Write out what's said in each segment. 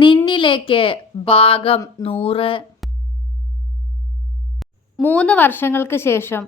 നിന്നിലേക്ക് ഭാഗം 100. 3 വർഷങ്ങൾക്ക് ശേഷം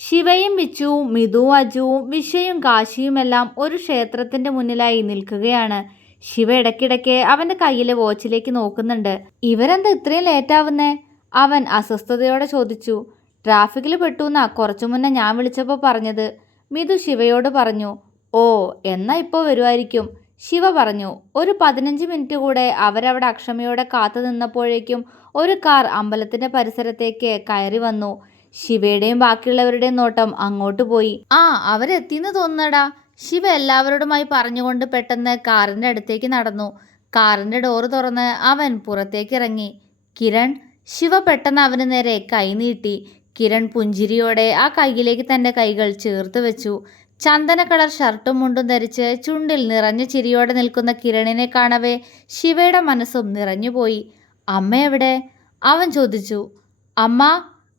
ശിവയും വിച്ചുവും മിതുവും അജുവും വിഷയും കാശിയുമെല്ലാം ഒരു ക്ഷേത്രത്തിന്റെ മുന്നിലായി നിൽക്കുകയാണ്. ശിവ ഇടയ്ക്കിടയ്ക്ക് അവന്റെ കയ്യിലെ വാച്ചിലേക്ക് നോക്കുന്നുണ്ട്. ഇവരെന്താ ഇത്രയും ലേറ്റാവുന്നേ? അവൻ അസ്വസ്ഥതയോടെ ചോദിച്ചു. ട്രാഫിക്കിൽ പെട്ടുന്നാ കുറച്ചു മുന്നേ ഞാൻ വിളിച്ചപ്പോൾ പറഞ്ഞത്, മിതു ശിവയോട് പറഞ്ഞു. ഓ, എന്നാ ഇപ്പോൾ വരുമായിരിക്കും, ശിവ പറഞ്ഞു. ഒരു 15 മിനിറ്റ് കൂടെ അവരവിടെ അക്ഷമയോടെ കാത്തു നിന്നപ്പോഴേക്കും ഒരു കാർ അമ്പലത്തിന്റെ പരിസരത്തേക്ക് കയറി വന്നു. ശിവയുടെയും ബാക്കിയുള്ളവരുടെയും നോട്ടം അങ്ങോട്ട് പോയി. ആ, അവരെത്തിന്ന് തോന്നുന്നടാ, ശിവ എല്ലാവരോടുമായി പറഞ്ഞുകൊണ്ട് പെട്ടെന്ന് കാറിന്റെ അടുത്തേക്ക് നടന്നു. കാറിന്റെ ഡോറ് തുറന്ന് അവൻ പുറത്തേക്ക് ഇറങ്ങി. കിരൺ, ശിവ പെട്ടെന്ന് അവന് നേരെ കൈ നീട്ടി. കിരൺ പുഞ്ചിരിയോടെ ആ കൈയിലേക്ക് തന്റെ കൈകൾ ചേർത്ത് വെച്ചു. ചന്ദന കളർ ഷർട്ടും മുണ്ടും ധരിച്ച് ചുണ്ടിൽ നിറഞ്ഞ ചിരിയോടെ നിൽക്കുന്ന കിരണിനെ കാണവേ ശിവയുടെ മനസ്സും നിറഞ്ഞുപോയി. അമ്മ എവിടെ? അവൻ ചോദിച്ചു. അമ്മ?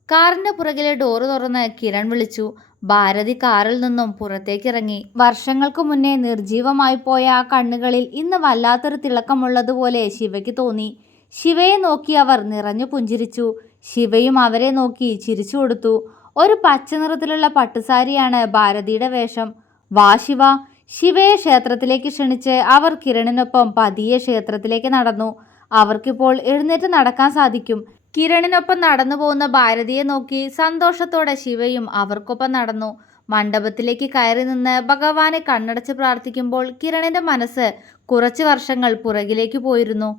കാറിന്റെ പുറകിലെ ഡോറ് തുറന്ന് കിരൺ വിളിച്ചു. ഭാരതി കാറിൽ നിന്നും പുറത്തേക്കിറങ്ങി. വർഷങ്ങൾക്ക് മുന്നേ നിർജീവമായി പോയ ആ കണ്ണുകളിൽ ഇന്ന് വല്ലാത്തൊരു തിളക്കമുള്ളതുപോലെ ശിവയ്ക്ക് തോന്നി. ശിവയെ നോക്കി അവർ നിറഞ്ഞു പുഞ്ചിരിച്ചു. ശിവയും അവരെ നോക്കി ചിരിച്ചു കൊടുത്തു. ഒരു പച്ച നിറത്തിലുള്ള പട്ടുസാരിയാണ് ഭാരതിയുടെ വേഷം. വാ ശിവ. ശിവയെ ക്ഷേത്രത്തിലേക്ക് ക്ഷണിച്ച് അവർ കിരണിനൊപ്പം പതിയെ ക്ഷേത്രത്തിലേക്ക് നടന്നു. അവർക്കിപ്പോൾ എഴുന്നേറ്റ് നടക്കാൻ സാധിക്കും. കിരണിനൊപ്പം നടന്നു പോകുന്ന ഭാരതിയെ നോക്കി സന്തോഷത്തോടെ ശിവയും അവർക്കൊപ്പം നടന്നു. മണ്ഡപത്തിലേക്ക് കയറി നിന്ന് ഭഗവാനെ കണ്ണടച്ച് പ്രാർത്ഥിക്കുമ്പോൾ കിരണിന്റെ മനസ്സ് കുറച്ച് വർഷങ്ങൾ പുറകിലേക്ക് പോയിരുന്നു.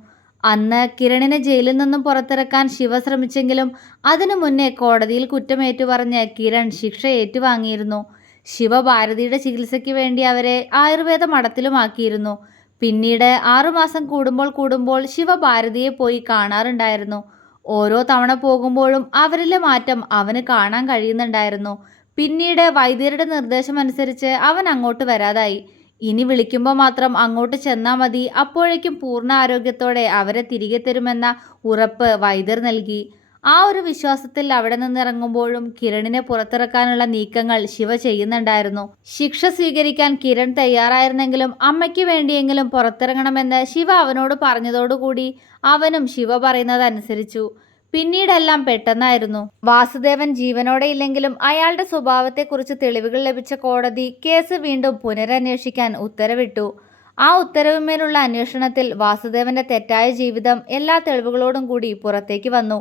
അന്ന് കിരണിനെ ജയിലിൽ നിന്നും പുറത്തിറക്കാൻ ശിവ ശ്രമിച്ചെങ്കിലും അതിനു മുന്നേ കോടതിയിൽ കുറ്റമേറ്റു പറഞ്ഞ് കിരൺ ശിക്ഷ ഏറ്റുവാങ്ങിയിരുന്നു. ശിവ ഭാരതിയുടെ ചികിത്സയ്ക്ക് വേണ്ടി അവരെ ആയുർവേദ മഠത്തിലുമാക്കിയിരുന്നു. പിന്നീട് 6 മാസം കൂടുമ്പോൾ ശിവ ഭാരതിയെ പോയി കാണാറുണ്ടായിരുന്നു. ഓരോ തവണ പോകുമ്പോഴും അവരിലെ മാറ്റം അവന് കാണാൻ കഴിയുന്നുണ്ടായിരുന്നു. പിന്നീട് വൈദ്യരുടെ നിർദ്ദേശമനുസരിച്ച് അവൻ അങ്ങോട്ട് വരാതായി. ഇനി വിളിക്കുമ്പോൾ മാത്രം അങ്ങോട്ട് ചെന്നാൽ മതി, അപ്പോഴേക്കും പൂർണ്ണ ആരോഗ്യത്തോടെ അവരെ തിരികെ തരുമെന്ന ഉറപ്പ് വൈദ്യർ നൽകി. ആ ഒരു വിശ്വാസത്തിൽ അവിടെ നിന്നിറങ്ങുമ്പോഴും കിരണിനെ പുറത്തിറക്കാനുള്ള നീക്കങ്ങൾ ശിവ ചെയ്യുന്നുണ്ടായിരുന്നു. ശിക്ഷ സ്വീകരിക്കാൻ കിരൺ തയ്യാറായിരുന്നെങ്കിലും അമ്മയ്ക്ക് വേണ്ടിയെങ്കിലും പുറത്തിറങ്ങണമെന്ന് ശിവ അവനോട് പറഞ്ഞതോടുകൂടി അവനും ശിവ പറയുന്നതനുസരിച്ചു. പിന്നീടെല്ലാം പെട്ടെന്നായിരുന്നു. വാസുദേവൻ ജീവനോടെ ഇല്ലെങ്കിലും അയാളുടെ സ്വഭാവത്തെക്കുറിച്ച് തെളിവുകൾ ലഭിച്ച കോടതി കേസ് വീണ്ടും പുനരന്വേഷിക്കാൻ ഉത്തരവിട്ടു. ആ ഉത്തരവിന്മേലുള്ള അന്വേഷണത്തിൽ വാസുദേവന്റെ തെറ്റായ ജീവിതം എല്ലാ തെളിവുകളോടും കൂടി പുറത്തേക്ക് വന്നു.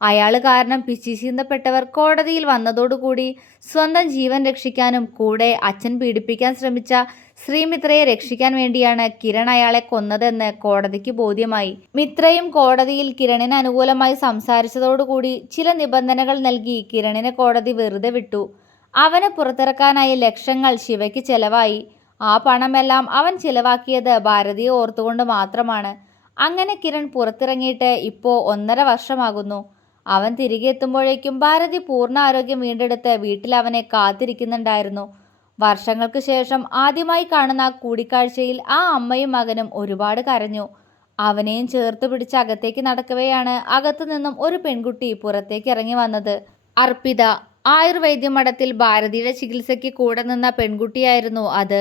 അയാൾ കാരണം പിച്ചിചീന്തപ്പെട്ടവർ കോടതിയിൽ വന്നതോടുകൂടി സ്വന്തം ജീവൻ രക്ഷിക്കാനും കൂടെ അച്ഛൻ പീഡിപ്പിക്കാൻ ശ്രമിച്ച ശ്രീമിത്രയെ രക്ഷിക്കാൻ വേണ്ടിയാണ് കിരൺ അയാളെ കൊന്നതെന്ന് കോടതിക്ക് ബോധ്യമായി. മിത്രയും കോടതിയിൽ കിരണിന് അനുകൂലമായി സംസാരിച്ചതോടുകൂടി ചില നിബന്ധനകൾ നൽകി കിരണിനെ കോടതി വെറുതെ വിട്ടു. അവനെ പുറത്തിറക്കാനായി ലക്ഷങ്ങൾ ശിവയ്ക്ക് ചെലവായി. ആ പണമെല്ലാം അവൻ ചിലവാക്കിയത് ഭാരതിയെ ഓർത്തുകൊണ്ട് മാത്രമാണ്. അങ്ങനെ കിരൺ പുറത്തിറങ്ങിയിട്ട് ഇപ്പോൾ 1.5 വർഷമാകുന്നു. അവൻ തിരികെ എത്തുമ്പോഴേക്കും ഭാരതി പൂർണ്ണ ആരോഗ്യം വീണ്ടെടുത്ത് വീട്ടിൽ അവനെ കാത്തിരിക്കുന്നുണ്ടായിരുന്നു. വർഷങ്ങൾക്ക് ശേഷം ആദ്യമായി കാണുന്ന ആ കൂടിക്കാഴ്ചയിൽ ആ അമ്മയും മകനും ഒരുപാട് കരഞ്ഞു. അവനെയും ചേർത്ത് പിടിച്ച് അകത്തേക്ക് നടക്കവെയാണ് അകത്തു നിന്നും ഒരു പെൺകുട്ടി പുറത്തേക്ക് ഇറങ്ങി വന്നത്. അർപ്പിത. ആയുർവേദ്യ മഠത്തിൽ ഭാരതിയുടെ ചികിത്സയ്ക്ക് കൂടെ നിന്ന പെൺകുട്ടിയായിരുന്നു അത്.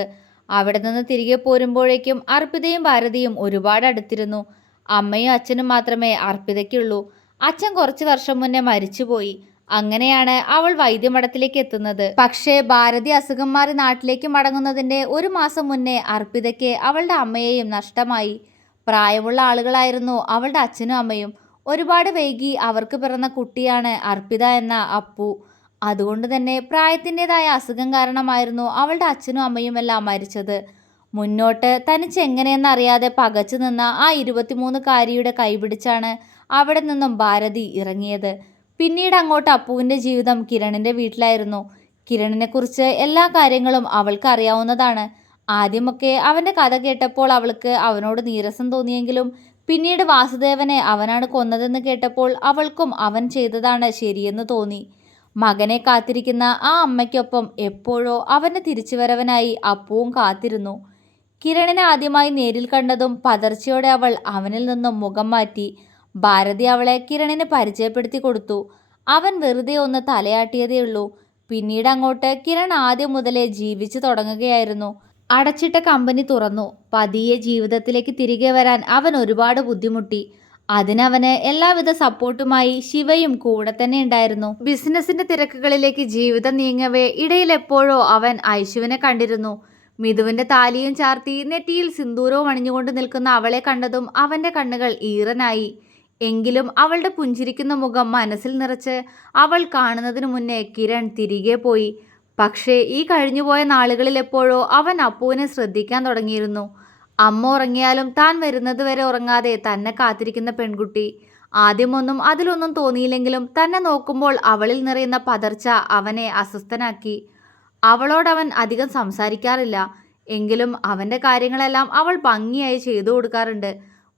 അവിടെ നിന്ന് തിരികെ പോരുമ്പോഴേക്കും അർപ്പിതയും ഭാരതിയും ഒരുപാട് അടുത്തിരുന്നു. അമ്മയും അച്ഛനും മാത്രമേ അർപ്പിതയ്ക്കുള്ളൂ. അച്ഛൻ കുറച്ച് വർഷം മുന്നേ മരിച്ചുപോയി. അങ്ങനെയാണ് അവൾ വൈദ്യമഠത്തിലേക്ക് എത്തുന്നത്. പക്ഷേ ഭാരതി അസുഖം മാറി നാട്ടിലേക്ക് മടങ്ങുന്നതിൻ്റെ 1 മാസം മുന്നേ അർപ്പിതയ്ക്ക് അവളുടെ അമ്മയെയും നഷ്ടമായി. പ്രായമുള്ള ആളുകളായിരുന്നു അവളുടെ അച്ഛനും അമ്മയും. ഒരുപാട് വൈകി അവർക്ക് പിറന്ന കുട്ടിയാണ് അർപ്പിത എന്ന അപ്പു. അതുകൊണ്ട് തന്നെ പ്രായത്തിൻ്റെതായ അസുഖം കാരണമായിരുന്നു അവളുടെ അച്ഛനും അമ്മയുമെല്ലാം മരിച്ചത്. മുന്നോട്ട് തനിച്ച് എങ്ങനെയെന്നറിയാതെ പകച്ചു നിന്ന ആ 23-കാരിയുടെ കൈപിടിച്ചാണ് അവിടെ നിന്നും ഭാരതി ഇറങ്ങിയത്. പിന്നീട് അങ്ങോട്ട് അപ്പുവിൻ്റെ ജീവിതം കിരണിൻ്റെ വീട്ടിലായിരുന്നു. കിരണിനെക്കുറിച്ച് എല്ലാ കാര്യങ്ങളും അവൾക്ക് അറിയാവുന്നതാണ്. ആദ്യമൊക്കെ അവൻ്റെ കഥ കേട്ടപ്പോൾ അവൾക്ക് അവനോട് നീരസം തോന്നിയെങ്കിലും പിന്നീട് വാസുദേവനെ അവനാണ് കൊന്നതെന്ന് കേട്ടപ്പോൾ അവൾക്കും അവൻ ചെയ്തതാണ് ശരിയെന്ന് തോന്നി. മകനെ കാത്തിരിക്കുന്ന ആ അമ്മയ്ക്കൊപ്പം എപ്പോഴോ അവൻ്റെ തിരിച്ചുവരവനായി അപ്പുവും കാത്തിരുന്നു. കിരണിനെ ആദ്യമായി നേരിൽ കണ്ടതും പതർച്ചയോടെ അവൾ അവനിൽ നിന്നും മുഖം മാറ്റി. ഭാരതി അവളെ കിരണിന് പരിചയപ്പെടുത്തി കൊടുത്തു. അവൻ വെറുതെ ഒന്ന് തലയാട്ടിയതേയുള്ളൂ. പിന്നീട് അങ്ങോട്ട് കിരൺ ആദ്യം മുതലേ ജീവിച്ചു തുടങ്ങുകയായിരുന്നു. അടച്ചിട്ട കമ്പനി തുറന്നു. പതിയെ ജീവിതത്തിലേക്ക് തിരികെ വരാൻ അവൻ ഒരുപാട് ബുദ്ധിമുട്ടി. അതിനവന് എല്ലാവിധ സപ്പോർട്ടുമായി ശിവയും കൂടെ തന്നെ ഉണ്ടായിരുന്നു. ബിസിനസിന്റെ തിരക്കുകളിലേക്ക് ജീവിതം നീങ്ങവേ ഇടയിൽ എപ്പോഴോ അവൻ ഐശുവിനെ കണ്ടിരുന്നു. മിഥുവിന്റെ താലിയും ചാർത്തി നെറ്റിയിൽ സിന്ദൂരവും അണിഞ്ഞുകൊണ്ട് നിൽക്കുന്ന അവളെ കണ്ടതും അവന്റെ കണ്ണുകൾ ഈറനായി. എങ്കിലും അവളുടെ പുഞ്ചിരിക്കുന്ന മുഖം മനസ്സിൽ നിറച്ച് അവൾ കാണുന്നതിനു മുന്നേ കിരൺ തിരികെ പോയി. പക്ഷേ ഈ കഴിഞ്ഞുപോയ നാളുകളിൽ എപ്പോഴോ അവൻ അപ്പുവിനെ ശ്രദ്ധിക്കാൻ തുടങ്ങിയിരുന്നു. അമ്മ ഉറങ്ങിയാലും താൻ വരുന്നത് വരെ ഉറങ്ങാതെ തന്നെ കാത്തിരിക്കുന്ന പെൺകുട്ടി. ആദ്യമൊന്നും അതിലൊന്നും തോന്നിയില്ലെങ്കിലും തന്നെ നോക്കുമ്പോൾ അവളിൽ നിറയുന്ന പതർച്ച അവനെ അസ്വസ്ഥനാക്കി. അവളോടവൻ അധികം സംസാരിക്കാറില്ല. എങ്കിലും അവൻ്റെ കാര്യങ്ങളെല്ലാം അവൾ ഭംഗിയായി ചെയ്തു കൊടുക്കാറുണ്ട്.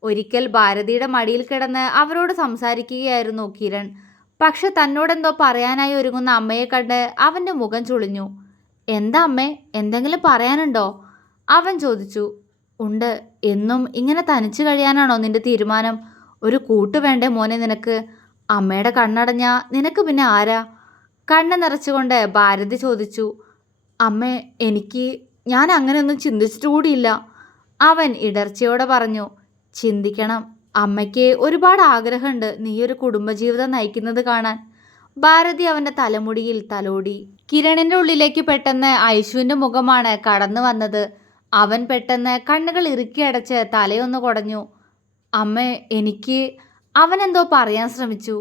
ഒരിക്കൽ ഭാരതിയുടെ മടിയിൽ കിടന്ന് അവരോട് സംസാരിക്കുകയായിരുന്നു കിരൺ. പക്ഷെ തന്നോടെന്തോ പറയാനായി ഒരുങ്ങുന്ന അമ്മയെ കണ്ട് അവൻ്റെ മുഖം ചുളിഞ്ഞു. എന്താ അമ്മേ, എന്തെങ്കിലും പറയാനുണ്ടോ? അവൻ ചോദിച്ചു. ഉണ്ട്. എന്നും ഇങ്ങനെ തനിച്ചു കഴിയാനാണോ നിന്റെ തീരുമാനം? ഒരു കൂട്ട് വേണ്ടേ മോനെ നിനക്ക്? അമ്മയുടെ കണ്ണടഞ്ഞ നിനക്ക് പിന്നെ ആരാ? കണ്ണ് നിറച്ചുകൊണ്ട് ഭാരതി ചോദിച്ചു. അമ്മേ, ഞാൻ അങ്ങനെയൊന്നും ചിന്തിച്ചിട്ട് കൂടിയില്ല. അവൻ ഇടർച്ചയോടെ പറഞ്ഞു. ചിന്തിക്കണം. അമ്മയ്ക്ക് ഒരുപാട് ആഗ്രഹമുണ്ട് നീയൊരു കുടുംബജീവിതം നയിക്കുന്നത് കാണാൻ. ഭാരതി അവൻ്റെ തലമുടിയിൽ തലോടി. കിരണിൻ്റെ ഉള്ളിലേക്ക് പെട്ടെന്ന് ഐശുവിൻ്റെ മുഖമാണ് കടന്നു വന്നത്. അവൻ പെട്ടെന്ന് കണ്ണുകൾ ഇറുക്കി അടച്ച് തലയൊന്ന് കുടഞ്ഞു. അമ്മേ, അവനെന്തോ പറയാൻ ശ്രമിച്ചു.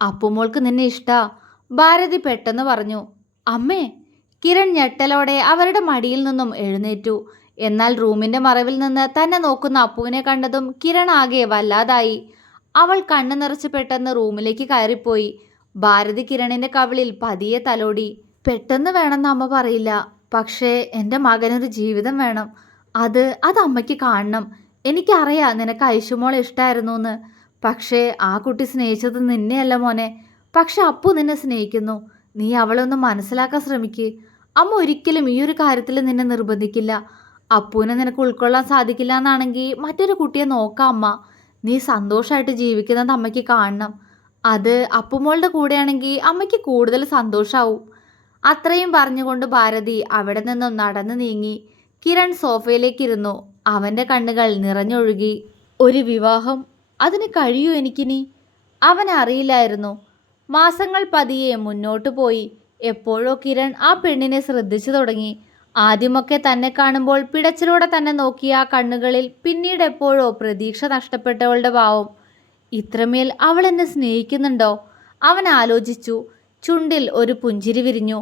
അപ്പുമോൾക്ക് നിന്നെ ഇഷ്ടാ, ഭാരതി പെട്ടെന്ന് പറഞ്ഞു. അമ്മേ! കിരൺ ഞെട്ടലോടെ അവരുടെ മടിയിൽ നിന്നും എഴുന്നേറ്റു. എന്നാൽ റൂമിന്റെ മറവിൽ നിന്ന് തന്നെ നോക്കുന്ന അപ്പുവിനെ കണ്ടതും കിരൺ ആകെ വല്ലാതായി. അവൾ കണ്ണു നിറച്ച് പെട്ടെന്ന് റൂമിലേക്ക് കയറിപ്പോയി. ഭാരതി കിരണിന്റെ കവിളിൽ പതിയെ തലോടി. പെട്ടെന്ന് വേണമെന്ന് അമ്മ പറയില്ല. പക്ഷേ എൻ്റെ മകനൊരു ജീവിതം വേണം. അത് അമ്മയ്ക്ക് കാണണം. എനിക്കറിയാം നിനക്ക് ഐശുമോളെ ഇഷ്ടമായിരുന്നു എന്ന്. പക്ഷേ ആ കുട്ടി സ്നേഹിച്ചത് നിന്നെയല്ല മോനെ. പക്ഷെ അപ്പു നിന്നെ സ്നേഹിക്കുന്നു. നീ അവളെ ഒന്ന് മനസ്സിലാക്കാൻ ശ്രമിക്ക്. അമ്മ ഒരിക്കലും ഈ ഒരു കാര്യത്തിൽ നിന്നെ നിർബന്ധിക്കില്ല. അപ്പുവിനെ നിനക്ക് ഉൾക്കൊള്ളാൻ സാധിക്കില്ല എന്നാണെങ്കിൽ മറ്റൊരു കുട്ടിയെ നോക്കാം അമ്മ. നീ സന്തോഷമായിട്ട് ജീവിക്കുന്നത് അമ്മയ്ക്ക് കാണണം. അത് അപ്പുമോളുടെ കൂടെയാണെങ്കിൽ അമ്മയ്ക്ക് കൂടുതൽ സന്തോഷമാവും. അത്രയും പറഞ്ഞുകൊണ്ട് ഭാരതി അവിടെ നിന്നും നടന്നു നീങ്ങി. കിരൺ സോഫയിലേക്കിരുന്നു. അവൻ്റെ കണ്ണുകൾ നിറഞ്ഞൊഴുകി. ഒരു വിവാഹം, അതിന് കഴിയൂ എനിക്കിനി? അവനറിയില്ലായിരുന്നു. മാസങ്ങൾ പതിയെ മുന്നോട്ടു പോയി. എപ്പോഴോ കിരൺ ആ പെണ്ണിനെ ശ്രദ്ധിച്ചു തുടങ്ങി. ആദ്യമൊക്കെ തന്നെ കാണുമ്പോൾ പിടച്ചിലൂടെ തന്നെ നോക്കിയ ആ കണ്ണുകളിൽ പിന്നീട് എപ്പോഴോ പ്രതീക്ഷ നഷ്ടപ്പെട്ടവളുടെ ഭാവം. ഇത്രമേൽ അവൾ എന്നെ സ്നേഹിക്കുന്നുണ്ടോ? അവൻ ആലോചിച്ചു. ചുണ്ടിൽ ഒരു പുഞ്ചിരി വിരിഞ്ഞു.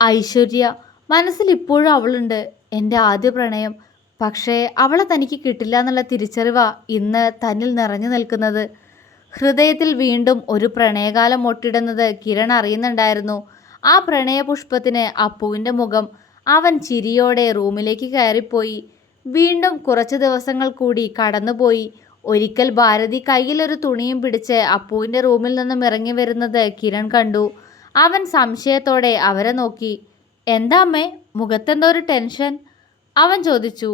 ഐശ്വര്യ, മനസ്സിൽ ഇപ്പോഴും അവളുണ്ട്, എൻ്റെ ആദ്യ പ്രണയം. പക്ഷേ അവളെ തനിക്ക് കിട്ടില്ല എന്നുള്ള തിരിച്ചറിവാ ഇന്ന് തന്നിൽ നിറഞ്ഞു നിൽക്കുന്നത്. ഹൃദയത്തിൽ വീണ്ടും ഒരു പ്രണയകാലം ഒട്ടിടുന്നത് കിരൺ അറിയുന്നുണ്ടായിരുന്നു. ആ പ്രണയപുഷ്പത്തിന് അപ്പുവിൻ്റെ മുഖം. അവൻ ചിരിയോടെ റൂമിലേക്ക് കയറിപ്പോയി. വീണ്ടും കുറച്ച് ദിവസങ്ങൾ കൂടി കടന്നുപോയി. ഒരിക്കൽ ഭാരതി കയ്യിലൊരു തുണിയും പിടിച്ച് അപ്പുവിൻ്റെ റൂമിൽ നിന്നും ഇറങ്ങി വരുന്നത് കിരൺ കണ്ടു. അവൻ സംശയത്തോടെ അവരെ നോക്കി. എന്താ അമ്മേ, മുഖത്തെന്തോ ഒരു ടെൻഷൻ? അവൻ ചോദിച്ചു.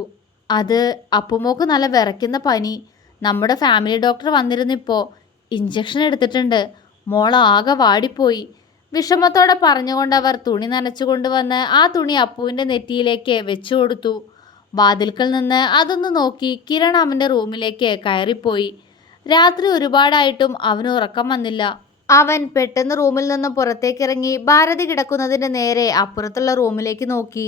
അത് അപ്പുമോക്ക് നല്ല വിറയ്ക്കുന്ന പനി. നമ്മുടെ ഫാമിലി ഡോക്ടർ വന്നിരുന്നിപ്പോൾ. ഇഞ്ചക്ഷൻ എടുത്തിട്ടുണ്ട്. മോള ആകെ വാടിപ്പോയി. വിഷമത്തോടെ പറഞ്ഞുകൊണ്ടവർ തുണി നനച്ചു കൊണ്ടുവന്ന് ആ തുണി അപ്പുവിൻ്റെ നെറ്റിയിലേക്ക് വെച്ചു കൊടുത്തു. വാതിൽക്കൽ നിന്ന് അതൊന്ന് നോക്കി കിരൺ അവൻ്റെ റൂമിലേക്ക് കയറിപ്പോയി. രാത്രി ഒരുപാടായിട്ടും അവന് ഉറക്കം വന്നില്ല. അവൻ പെട്ടെന്ന് റൂമിൽ നിന്ന് പുറത്തേക്കിറങ്ങി ഭാരതി കിടക്കുന്നതിൻ്റെ നേരെ അപ്പുറത്തുള്ള റൂമിലേക്ക് നോക്കി.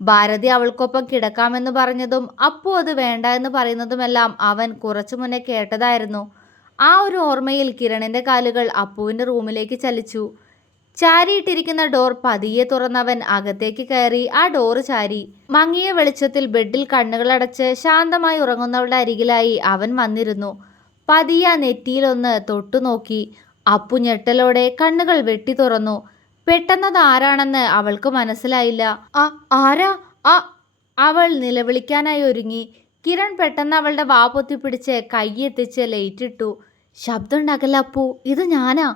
ഭാരതി അവൾക്കൊപ്പം കിടക്കാമെന്ന് പറഞ്ഞതും അപ്പു അത് വേണ്ട എന്ന് പറയുന്നതുമെല്ലാം അവൻ കുറച്ചു മുന്നേ കേട്ടതായിരുന്നു. ആ ഒരു ഓർമ്മയിൽ കിരണിൻ്റെ കാലുകൾ അപ്പുവിൻ്റെ റൂമിലേക്ക് ചലിച്ചു. ചാരിയിട്ടിരിക്കുന്ന ഡോർ പതിയെ തുറന്നവൻ അകത്തേക്ക് കയറി ആ ഡോറ് ചാരി. മങ്ങിയ വെളിച്ചത്തിൽ ബെഡിൽ കണ്ണുകളടച്ച് ശാന്തമായി ഉറങ്ങുന്നവളുടെ അരികിലായി അവൻ വന്നിരുന്നു. പതിയെ നെറ്റിയിലൊന്ന് തൊട്ടു നോക്കി. അപ്പു ഞെട്ടലോടെ കണ്ണുകൾ വെട്ടി തുറന്നു. പെട്ടെന്നത് ആരാണെന്ന് അവൾക്ക് മനസ്സിലായില്ല. ആരാ? അവൾ നിലവിളിക്കാനായി ഒരുങ്ങി. കിരൺ പെട്ടെന്ന് അവളുടെ വാ പൊത്തിപ്പിടിച്ച് കൈയെത്തിച്ച് ലൈറ്റിട്ടു. ശബ്ദം ഉണ്ടാക്കല്ല അപ്പു, ഇത് ഞാനാ,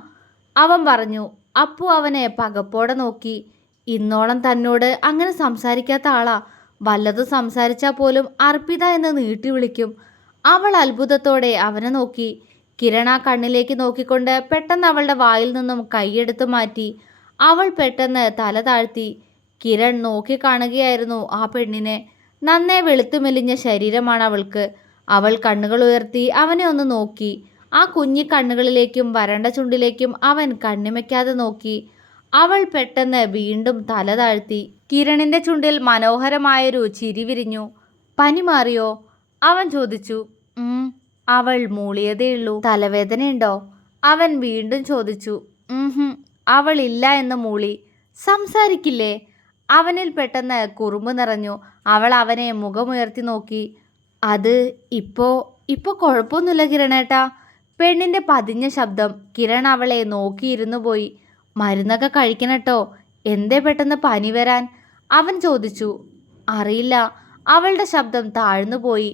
അവൻ പറഞ്ഞു. അപ്പു അവനെ പകപ്പോടെ നോക്കി. ഇന്നോളം തന്നോട് അങ്ങനെ സംസാരിക്കാത്ത ആളാ. വല്ലതും സംസാരിച്ചാൽ പോലും അർപ്പിത എന്ന് നീട്ടി വിളിക്കും. അവൾ അത്ഭുതത്തോടെ അവനെ നോക്കി. കിരൺ ആ കണ്ണിലേക്ക് നോക്കിക്കൊണ്ട് പെട്ടെന്ന് അവളുടെ വായിൽ നിന്നും കൈയെടുത്ത് മാറ്റി. അവൾ പെട്ടെന്ന് തല താഴ്ത്തി. കിരൺ നോക്കി കാണുകയായിരുന്നു ആ പെണ്ണിനെ. നന്നേ വെളുത്തുമെലിഞ്ഞ ശരീരമാണ് അവൾക്ക്. അവൾ കണ്ണുകൾ ഉയർത്തി അവനെ ഒന്ന് നോക്കി. ആ കുഞ്ഞി കണ്ണുകളിലേക്കും വരണ്ട ചുണ്ടിലേക്കും അവൻ കണ്ണിമയ്ക്കാതെ നോക്കി. അവൾ പെട്ടെന്ന് വീണ്ടും തല താഴ്ത്തി. കിരണിന്റെ ചുണ്ടിൽ മനോഹരമായൊരു ചിരി വിരിഞ്ഞു. പനി മാറിയോ? അവൻ ചോദിച്ചു. അവൾ മൂളിയതേയുള്ളൂ. തലവേദനയുണ്ടോ? അവൻ വീണ്ടും ചോദിച്ചു. അവൾ ഇല്ല എന്ന് മൂളി. സംസാരിക്കില്ലേ? അവനിൽ പെട്ടെന്ന് കുറുമ്പ് നിറഞ്ഞു. അവൾ അവനെ മുഖമുയർത്തി നോക്കി. അത് ഇപ്പോ കുഴപ്പമൊന്നുമില്ല കിരണേട്ടാ. പെണ്ണിന്റെ പതിഞ്ഞ ശബ്ദം. കിരൺ അവളെ നോക്കിയിരുന്നു പോയി. മരുന്നൊക്കെ കഴിക്കണട്ടോ. എന്തേ പെട്ടെന്ന് പനി വരാൻ? അവൻ ചോദിച്ചു. അറിയില്ല. അവളുടെ ശബ്ദം താഴ്ന്നു പോയി.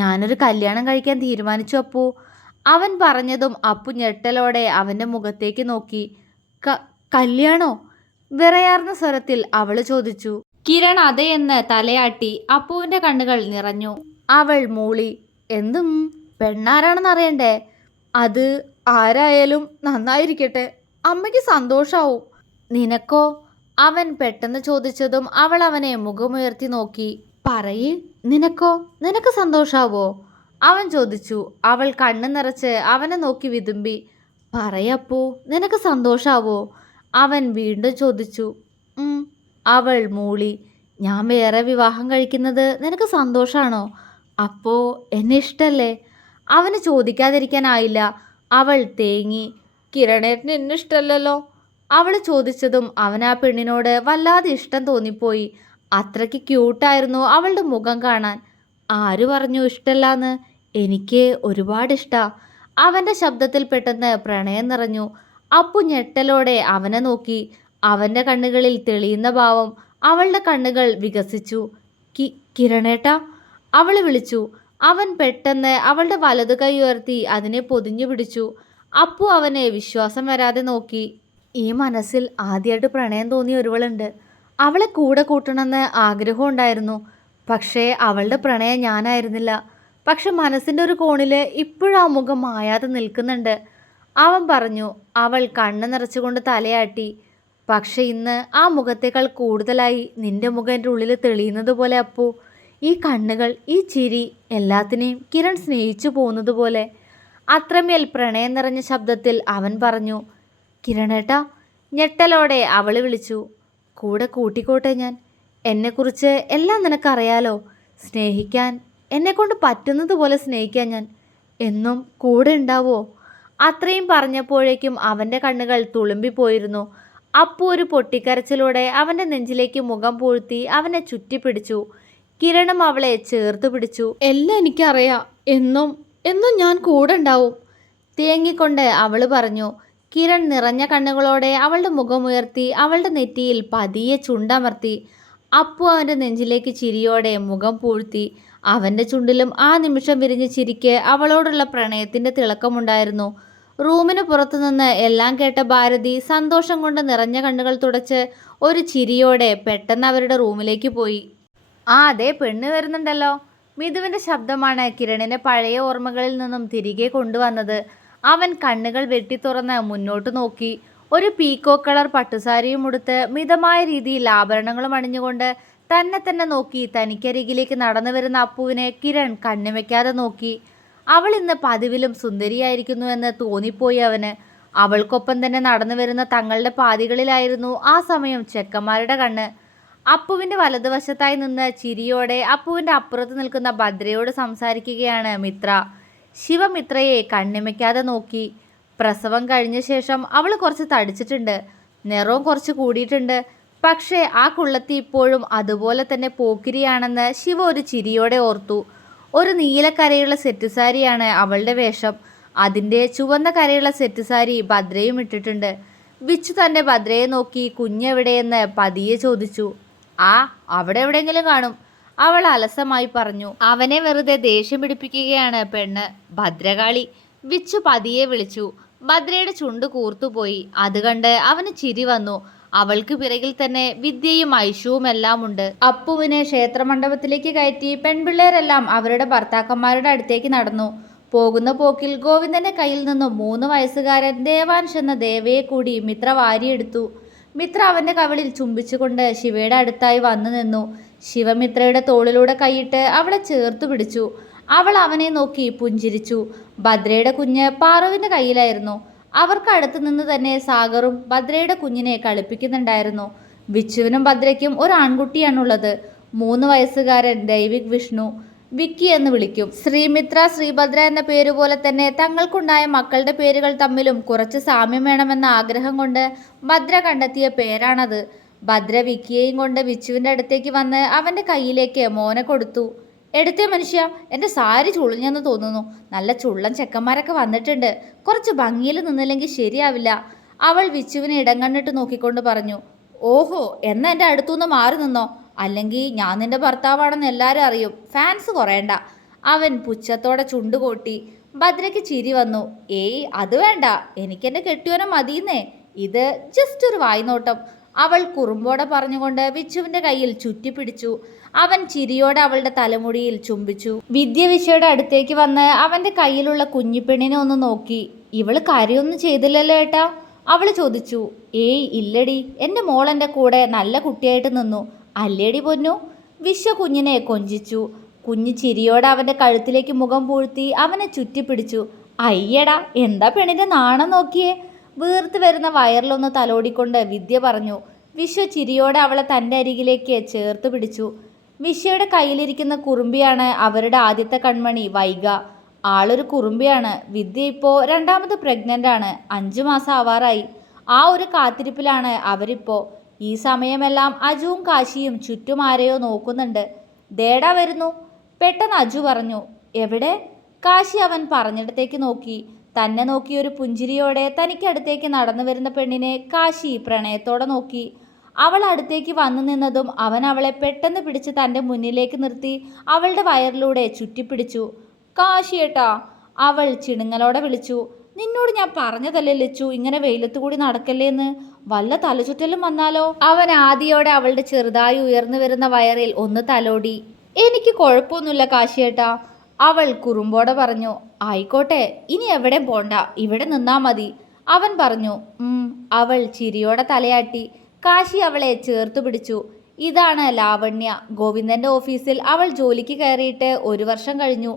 ഞാനൊരു കല്യാണം കഴിക്കാൻ തീരുമാനിച്ചു അപ്പു. അവൻ പറഞ്ഞതും അപ്പു ഞെട്ടലോടെ അവന്റെ മുഖത്തേക്ക് നോക്കി. കല്യാണോ? വിറയാർന്ന സ്വരത്തിൽ അവൾ ചോദിച്ചു. കിരൺ അതേയെന്ന് തലയാട്ടി. അപ്പുവിന്റെ കണ്ണുകൾ നിറഞ്ഞു. അവൾ മൂളി. എന്തും? പെണ്ണാരാണെന്ന് അറിയണ്ടേ? അത് ആരായാലും നന്നായിരിക്കട്ടെ. അമ്മയ്ക്ക് സന്തോഷാവും. നിനക്കോ? അവൻ പെട്ടെന്ന് ചോദിച്ചതും അവൾ അവനെ മുഖമുയർത്തി നോക്കി. പറയ്, നിനക്കോ? നിനക്ക് സന്തോഷാവോ? അവൻ ചോദിച്ചു. അവൾ കണ്ണു നിറച്ച് അവനെ നോക്കി വിതുമ്പി. പറയപ്പോ, നിനക്ക് സന്തോഷാവോ? അവൻ വീണ്ടും ചോദിച്ചു. അവൾ മൂളി. ഞാൻ വേറെ വിവാഹം കഴിക്കുന്നത് നിനക്ക് സന്തോഷാണോ? അപ്പോ എന്നെ ഇഷ്ടല്ലേ? അവന് ചോദിക്കാതിരിക്കാനായില്ല. അവൾ തേങ്ങി. കിരണേട്ടന് എന്നെ ഇഷ്ടമല്ലല്ലോ. അവൾ ചോദിച്ചതും അവൻ ആ പെണ്ണിനോട് വല്ലാതെ ഇഷ്ടം തോന്നിപ്പോയി. അത്രയ്ക്ക് ക്യൂട്ടായിരുന്നു അവളുടെ മുഖം കാണാൻ. ആര് പറഞ്ഞു ഇഷ്ടല്ലാന്ന്? എനിക്ക് ഒരുപാട് ഇഷ്ടാ. അവൻ്റെ ശബ്ദത്തിൽ പെട്ടെന്ന് പ്രണയം നിറഞ്ഞു. അപ്പു ഞെട്ടലോടെ അവനെ നോക്കി. അവൻ്റെ കണ്ണുകളിൽ തെളിയുന്ന ഭാവം. അവളുടെ കണ്ണുകൾ വികസിച്ചു. കിരണേട്ടാ, അവൾ വിളിച്ചു. അവൻ പെട്ടെന്ന് അവളുടെ വലതു കൈ ഉയർത്തി അതിനെ പൊതിഞ്ഞു പിടിച്ചു. അപ്പു അവനെ വിശ്വാസം വരാതെ നോക്കി. ഈ മനസ്സിൽ ആദ്യമായിട്ട് പ്രണയം തോന്നിയ ഒരുവളുണ്ട്. അവളെ കൂടെ കൂട്ടണമെന്ന് ആഗ്രഹം ഉണ്ടായിരുന്നു. പക്ഷേ അവളുടെ പ്രണയം ഞാനായിരുന്നില്ല. പക്ഷെ മനസ്സിൻ്റെ ഒരു കോണിൽ ഇപ്പോഴും ആ മുഖം മായാതെ നിൽക്കുന്നുണ്ട്. അവൻ പറഞ്ഞു. അവൾ കണ്ണ് നിറച്ചുകൊണ്ട് തലയാട്ടി. പക്ഷെ ഇന്ന് ആ മുഖത്തേക്കാൾ കൂടുതലായി നിന്റെ മുഖം എൻ്റെ ഉള്ളിൽ തെളിയുന്നത് പോലെ അപ്പു. ഈ കണ്ണുകൾ, ഈ ചിരി, എല്ലാത്തിനെയും കിരൺ സ്നേഹിച്ചു പോകുന്നത് പോലെ. അത്രമേൽ പ്രണയം നിറഞ്ഞ ശബ്ദത്തിൽ അവൻ പറഞ്ഞു. കിരണേട്ടാ. ഞെട്ടലോടെ അവൾ വിളിച്ചു. കൂടെ കൂട്ടിക്കോട്ടെ ഞാൻ. എന്നെക്കുറിച്ച് എല്ലാം നിനക്കറിയാലോ. സ്നേഹിക്കാൻ, എന്നെക്കൊണ്ട് പറ്റുന്നത് പോലെ സ്നേഹിക്കാൻ ഞാൻ എന്നും കൂടെ ഉണ്ടാവോ? അത്രയും പറഞ്ഞപ്പോഴേക്കും അവൻ്റെ കണ്ണുകൾ തുളുമ്പിപ്പോയിരുന്നു. അപ്പു ഒരു പൊട്ടിക്കരച്ചിലൂടെ അവൻ്റെ നെഞ്ചിലേക്ക് മുഖം പൂഴ്ത്തി അവനെ ചുറ്റിപ്പിടിച്ചു. കിരണും അവളെ ചേർത്ത് പിടിച്ചു. എല്ലാം എനിക്കറിയാം. എന്നും എന്നും ഞാൻ കൂടെ ഉണ്ടാവും. തേങ്ങിക്കൊണ്ട് അവൾ പറഞ്ഞു. കിരൺ നിറഞ്ഞ കണ്ണുകളോടെ അവളുടെ മുഖമുയർത്തി അവളുടെ നെറ്റിയിൽ പതിയെ ചുണ്ടമർത്തി. അപ്പു അവൻ്റെ നെഞ്ചിലേക്ക് ചിരിയോടെ മുഖം പൂഴ്ത്തി. അവൻ്റെ ചുണ്ടിലും ആ നിമിഷം വിരിഞ്ഞ ചിരിക്ക് അവളോടുള്ള പ്രണയത്തിൻ്റെ തിളക്കമുണ്ടായിരുന്നു. റൂമിന് പുറത്തുനിന്ന് എല്ലാം കേട്ട ഭാരതി സന്തോഷം കൊണ്ട് നിറഞ്ഞ കണ്ണുകൾ തുടച്ച് ഒരു ചിരിയോടെ പെട്ടെന്ന് അവരുടെ റൂമിലേക്ക് പോയി. അതെ, പെണ്ണ് വരുന്നുണ്ടല്ലോ. മിഥുവിൻ്റെ ശബ്ദമാണ് കിരണിനെ പഴയ ഓർമ്മകളിൽ നിന്നും തിരികെ കൊണ്ടുവന്നത്. അവൻ കണ്ണുകൾ വെട്ടി തുറന്ന് മുന്നോട്ട് നോക്കി. ഒരു പീക്കോ കളർ പട്ടുസാരിയും ഉടുത്ത് മിതമായ രീതിയിൽ ആഭരണങ്ങളും അണിഞ്ഞുകൊണ്ട് തന്നെ നോക്കി തനിക്കരികിലേക്ക് നടന്നു വരുന്ന അപ്പുവിനെ കിരൺ കണ്ണുവെക്കാതെ നോക്കി. അവൾ ഇന്ന് പതിവിലും സുന്ദരിയായിരിക്കുന്നുവെന്ന് തോന്നിപ്പോയി അവന്. അവൾക്കൊപ്പം തന്നെ നടന്നു വരുന്ന തങ്ങളുടെ പാതികളിലായിരുന്നു ആ സമയം ചെക്കന്മാരുടെ കണ്ണ്. അപ്പുവിൻ്റെ വലതുവശത്തായി നിന്ന് ചിരിയോടെ അപ്പുവിൻ്റെ അപ്പുറത്ത് നിൽക്കുന്ന ഭദ്രയോട് സംസാരിക്കുകയാണ് മിത്ര. ശിവമിത്രയെ കണ്ണിമയ്ക്കാതെ നോക്കി. പ്രസവം കഴിഞ്ഞ ശേഷം അവൾ കുറച്ച് തടിച്ചിട്ടുണ്ട്. നിറവും കുറച്ച് കൂടിയിട്ടുണ്ട്. പക്ഷേ ആ കുള്ളത്തി ഇപ്പോഴും അതുപോലെ തന്നെ പോക്കിരിയാണെന്ന് ശിവ ഒരു ചിരിയോടെ ഓർത്തു. ഒരു നീലക്കരയുള്ള സെറ്റുസാരിയാണ് അവളുടെ വേഷം. അതിൻ്റെ ചുവന്ന കരയുള്ള സെറ്റുസാരി ഭദ്രയും ഇട്ടിട്ടുണ്ട്. വിച്ചു തന്നെ ഭദ്രയെ നോക്കി കുഞ്ഞെവിടെയെന്ന് പതിയെ ചോദിച്ചു. അവിടെ എവിടെയെങ്കിലും കാണും, അവൾ അലസമായി പറഞ്ഞു. അവനെ വെറുതെ ദേഷ്യം പിടിപ്പിക്കുകയാണ് പെണ്ണ്. ഭദ്രകാളി. വിച്ചു പതിയെ വിളിച്ചു. ഭദ്രയുടെ ചുണ്ട് കൂർത്തുപോയി. അത് കണ്ട് അവന് ചിരി വന്നു. അവൾക്ക് പിറകിൽ തന്നെ വിദ്യയും ഐഷുവും എല്ലാം ഉണ്ട്. അപ്പുവിനെ ക്ഷേത്രമണ്ഡപത്തിലേക്ക് കയറ്റി പെൺപിള്ളേരെല്ലാം അവരുടെ ഭർത്താക്കന്മാരുടെ അടുത്തേക്ക് നടന്നു. പോകുന്ന പോക്കിൽ ഗോവിന്ദന്റെ കയ്യിൽ നിന്നും 3 വയസ്സുകാരൻ ദേവാൻഷ് എന്ന ദേവയെ കൂടി മിത്ര വാരിയെടുത്തു. മിത്ര അവന്റെ കവിളിൽ ചുംബിച്ചുകൊണ്ട് ശിവയുടെ അടുത്തായി വന്നു നിന്നു. ശിവമിത്രയുടെ തോളിലൂടെ കൈയിട്ട് അവളെ ചേർത്തു പിടിച്ചു. അവൾ അവനെ നോക്കി പുഞ്ചിരിച്ചു. ഭദ്രയുടെ കുഞ്ഞ് പാറുവിൻ്റെ കയ്യിലായിരുന്നു. അവർക്ക് അടുത്ത് നിന്ന് തന്നെ സാഗറും ഭദ്രയുടെ കുഞ്ഞിനെ കളിപ്പിക്കുന്നുണ്ടായിരുന്നു. വിച്ചുവിനും ഭദ്രയ്ക്കും ഒരു ആൺകുട്ടിയാണുള്ളത്. 3 വയസ്സുകാരൻ ദൈവിക് വിഷ്ണു, വിക്കി എന്ന് വിളിക്കും. ശ്രീമിത്ര, ശ്രീഭദ്ര എന്ന പേരുപോലെ തന്നെ തങ്ങൾക്കുണ്ടായ മക്കളുടെ പേരുകൾ തമ്മിലും കുറച്ച് സാമ്യം വേണമെന്ന ആഗ്രഹം കൊണ്ട് ഭദ്ര കണ്ടെത്തിയ പേരാണത്. ഭദ്ര വിക്കിയെയും കൊണ്ട് വിച്ചുവിൻ്റെ അടുത്തേക്ക് വന്ന് അവൻ്റെ കയ്യിലേക്ക് മോനെ കൊടുത്തു. എടുത്തേ മനുഷ്യ, എൻ്റെ സാരി ചുളിഞ്ഞെന്ന് തോന്നുന്നു. നല്ല ചുള്ളൻ ചെക്കന്മാരൊക്കെ വന്നിട്ടുണ്ട്. കുറച്ച് ഭംഗിയിൽ നിന്നില്ലെങ്കിൽ ശരിയാവില്ല. അവൾ വിച്ചുവിനെ ഇടം കണ്ണിട്ട് നോക്കിക്കൊണ്ട് പറഞ്ഞു. ഓഹോ, എന്നാ എൻ്റെ അടുത്തുനിന്ന് മാറി നിന്നോ, അല്ലെങ്കിൽ ഞാൻ നിന്റെ ഭർത്താവാണെന്ന് എല്ലാവരും അറിയും. ഫാൻസ് കുറയണ്ട. അവൻ പുച്ഛത്തോടെ ചുണ്ടുകൊട്ടി. ഭദ്രയ്ക്ക് ചിരി വന്നു. ഏയ് അത് വേണ്ട, എനിക്കെൻ്റെ കെട്ടിയോനെ മതിയെന്നേ. ഇത് ജസ്റ്റ് ഒരു വായ്നോട്ടം, അവൾ കുറുമ്പോടെ പറഞ്ഞുകൊണ്ട് വിച്ചുവിൻ്റെ കയ്യിൽ ചുറ്റിപ്പിടിച്ചു. അവൻ ചിരിയോടെ അവളുടെ തലമുടിയിൽ ചുംബിച്ചു. വിദ്യവിശയുടെ അടുത്തേക്ക് വന്ന് അവൻ്റെ കയ്യിലുള്ള കുഞ്ഞിപ്പെണ്ണിനെ ഒന്ന് നോക്കി. ഇവള് കരയൊന്നും ചെയ്തില്ലല്ലോ ഏട്ടാ, അവൾ ചോദിച്ചു. ഏയ് ഇല്ലടി, എൻ്റെ മോൾ എൻ്റെ കൂടെ നല്ല കുട്ടിയായിട്ട് നിന്നു. അല്ലേടി പൊന്നു, വിശ്വ കുഞ്ഞിനെ കൊഞ്ചിച്ചു. കുഞ്ഞ് ചിരിയോടെ അവൻ്റെ കഴുത്തിലേക്ക് മുഖം പൂഴ്ത്തി അവനെ ചുറ്റിപ്പിടിച്ചു. അയ്യടാ, എന്താ പെണ്ണിൻ്റെ നാണം നോക്കിയേ. വീർത്ത് വരുന്ന വയറിലൊന്ന് തലോടിക്കൊണ്ട് വിദ്യ പറഞ്ഞു. വിശ്വ ചിരിയോടെ അവളെ തൻ്റെ അരികിലേക്ക് ചേർത്ത് പിടിച്ചു. വിശ്വയുടെ കയ്യിലിരിക്കുന്ന കുറുമ്പിയാണ് അവരുടെ ആദ്യത്തെ കൺമണി വൈഗ. ആളൊരു കുറുമ്പിയാണ്. വിദ്യ ഇപ്പോൾ 2ാമത് പ്രഗ്നൻ്റ് ആണ്. 5 മാസം ആവാറായി. ആ ഒരു കാത്തിരിപ്പിലാണ് അവരിപ്പോൾ. ഈ സമയമെല്ലാം അജുവും കാശിയും ചുറ്റും ആരെയോ നോക്കുന്നുണ്ട്. ദേടാ വരുന്നു, പെട്ടെന്ന് അജു പറഞ്ഞു. എവിടെ? കാശി അവൻ പറഞ്ഞിടത്തേക്ക് നോക്കി. തന്നെ നോക്കി ഒരു പുഞ്ചിരിയോടെ തനിക്കടുത്തേക്ക് നടന്നു വരുന്ന പെണ്ണിനെ കാശി പ്രണയത്തോടെ നോക്കി. അവൾ അടുത്തേക്ക് വന്നു നിന്നതും അവൻ അവളെ പെട്ടെന്ന് പിടിച്ച് തൻ്റെ മുന്നിലേക്ക് നിർത്തി അവളുടെ വയറിലൂടെ ചുറ്റിപ്പിടിച്ചു. കാശിയേട്ടാ, അവൾ ചിണുങ്ങലോടെ വിളിച്ചു. നിന്നോട് ഞാൻ പറഞ്ഞതല്ലേ ലച്ചു, ഇങ്ങനെ വെയിലത്ത് കൂടി നടക്കല്ലേന്ന്. വല്ല തലചുറ്റലും വന്നാലോ? അവൻ ആദിയോടെ അവളുടെ ചെറുതായി ഉയർന്നു വരുന്ന വയറിൽ ഒന്ന് തലോടി. എനിക്ക് കുഴപ്പമൊന്നുമില്ല കാശിയേട്ടാ, അവൾ കുറുമ്പോടെ പറഞ്ഞു. ആയിക്കോട്ടെ, ഇനി എവിടെയും പോണ്ട, ഇവിടെ നിന്നാ മതി, അവൻ പറഞ്ഞു. അവൾ ചിരിയോടെ തലയാട്ടി. കാശി അവളെ ചേർത്തു പിടിച്ചു. ഇതാണ് ലാവണ്യ. ഗോവിന്ദൻ്റെ ഓഫീസിൽ അവൾ ജോലിക്ക് കയറിയിട്ട് 1 വർഷം കഴിഞ്ഞു.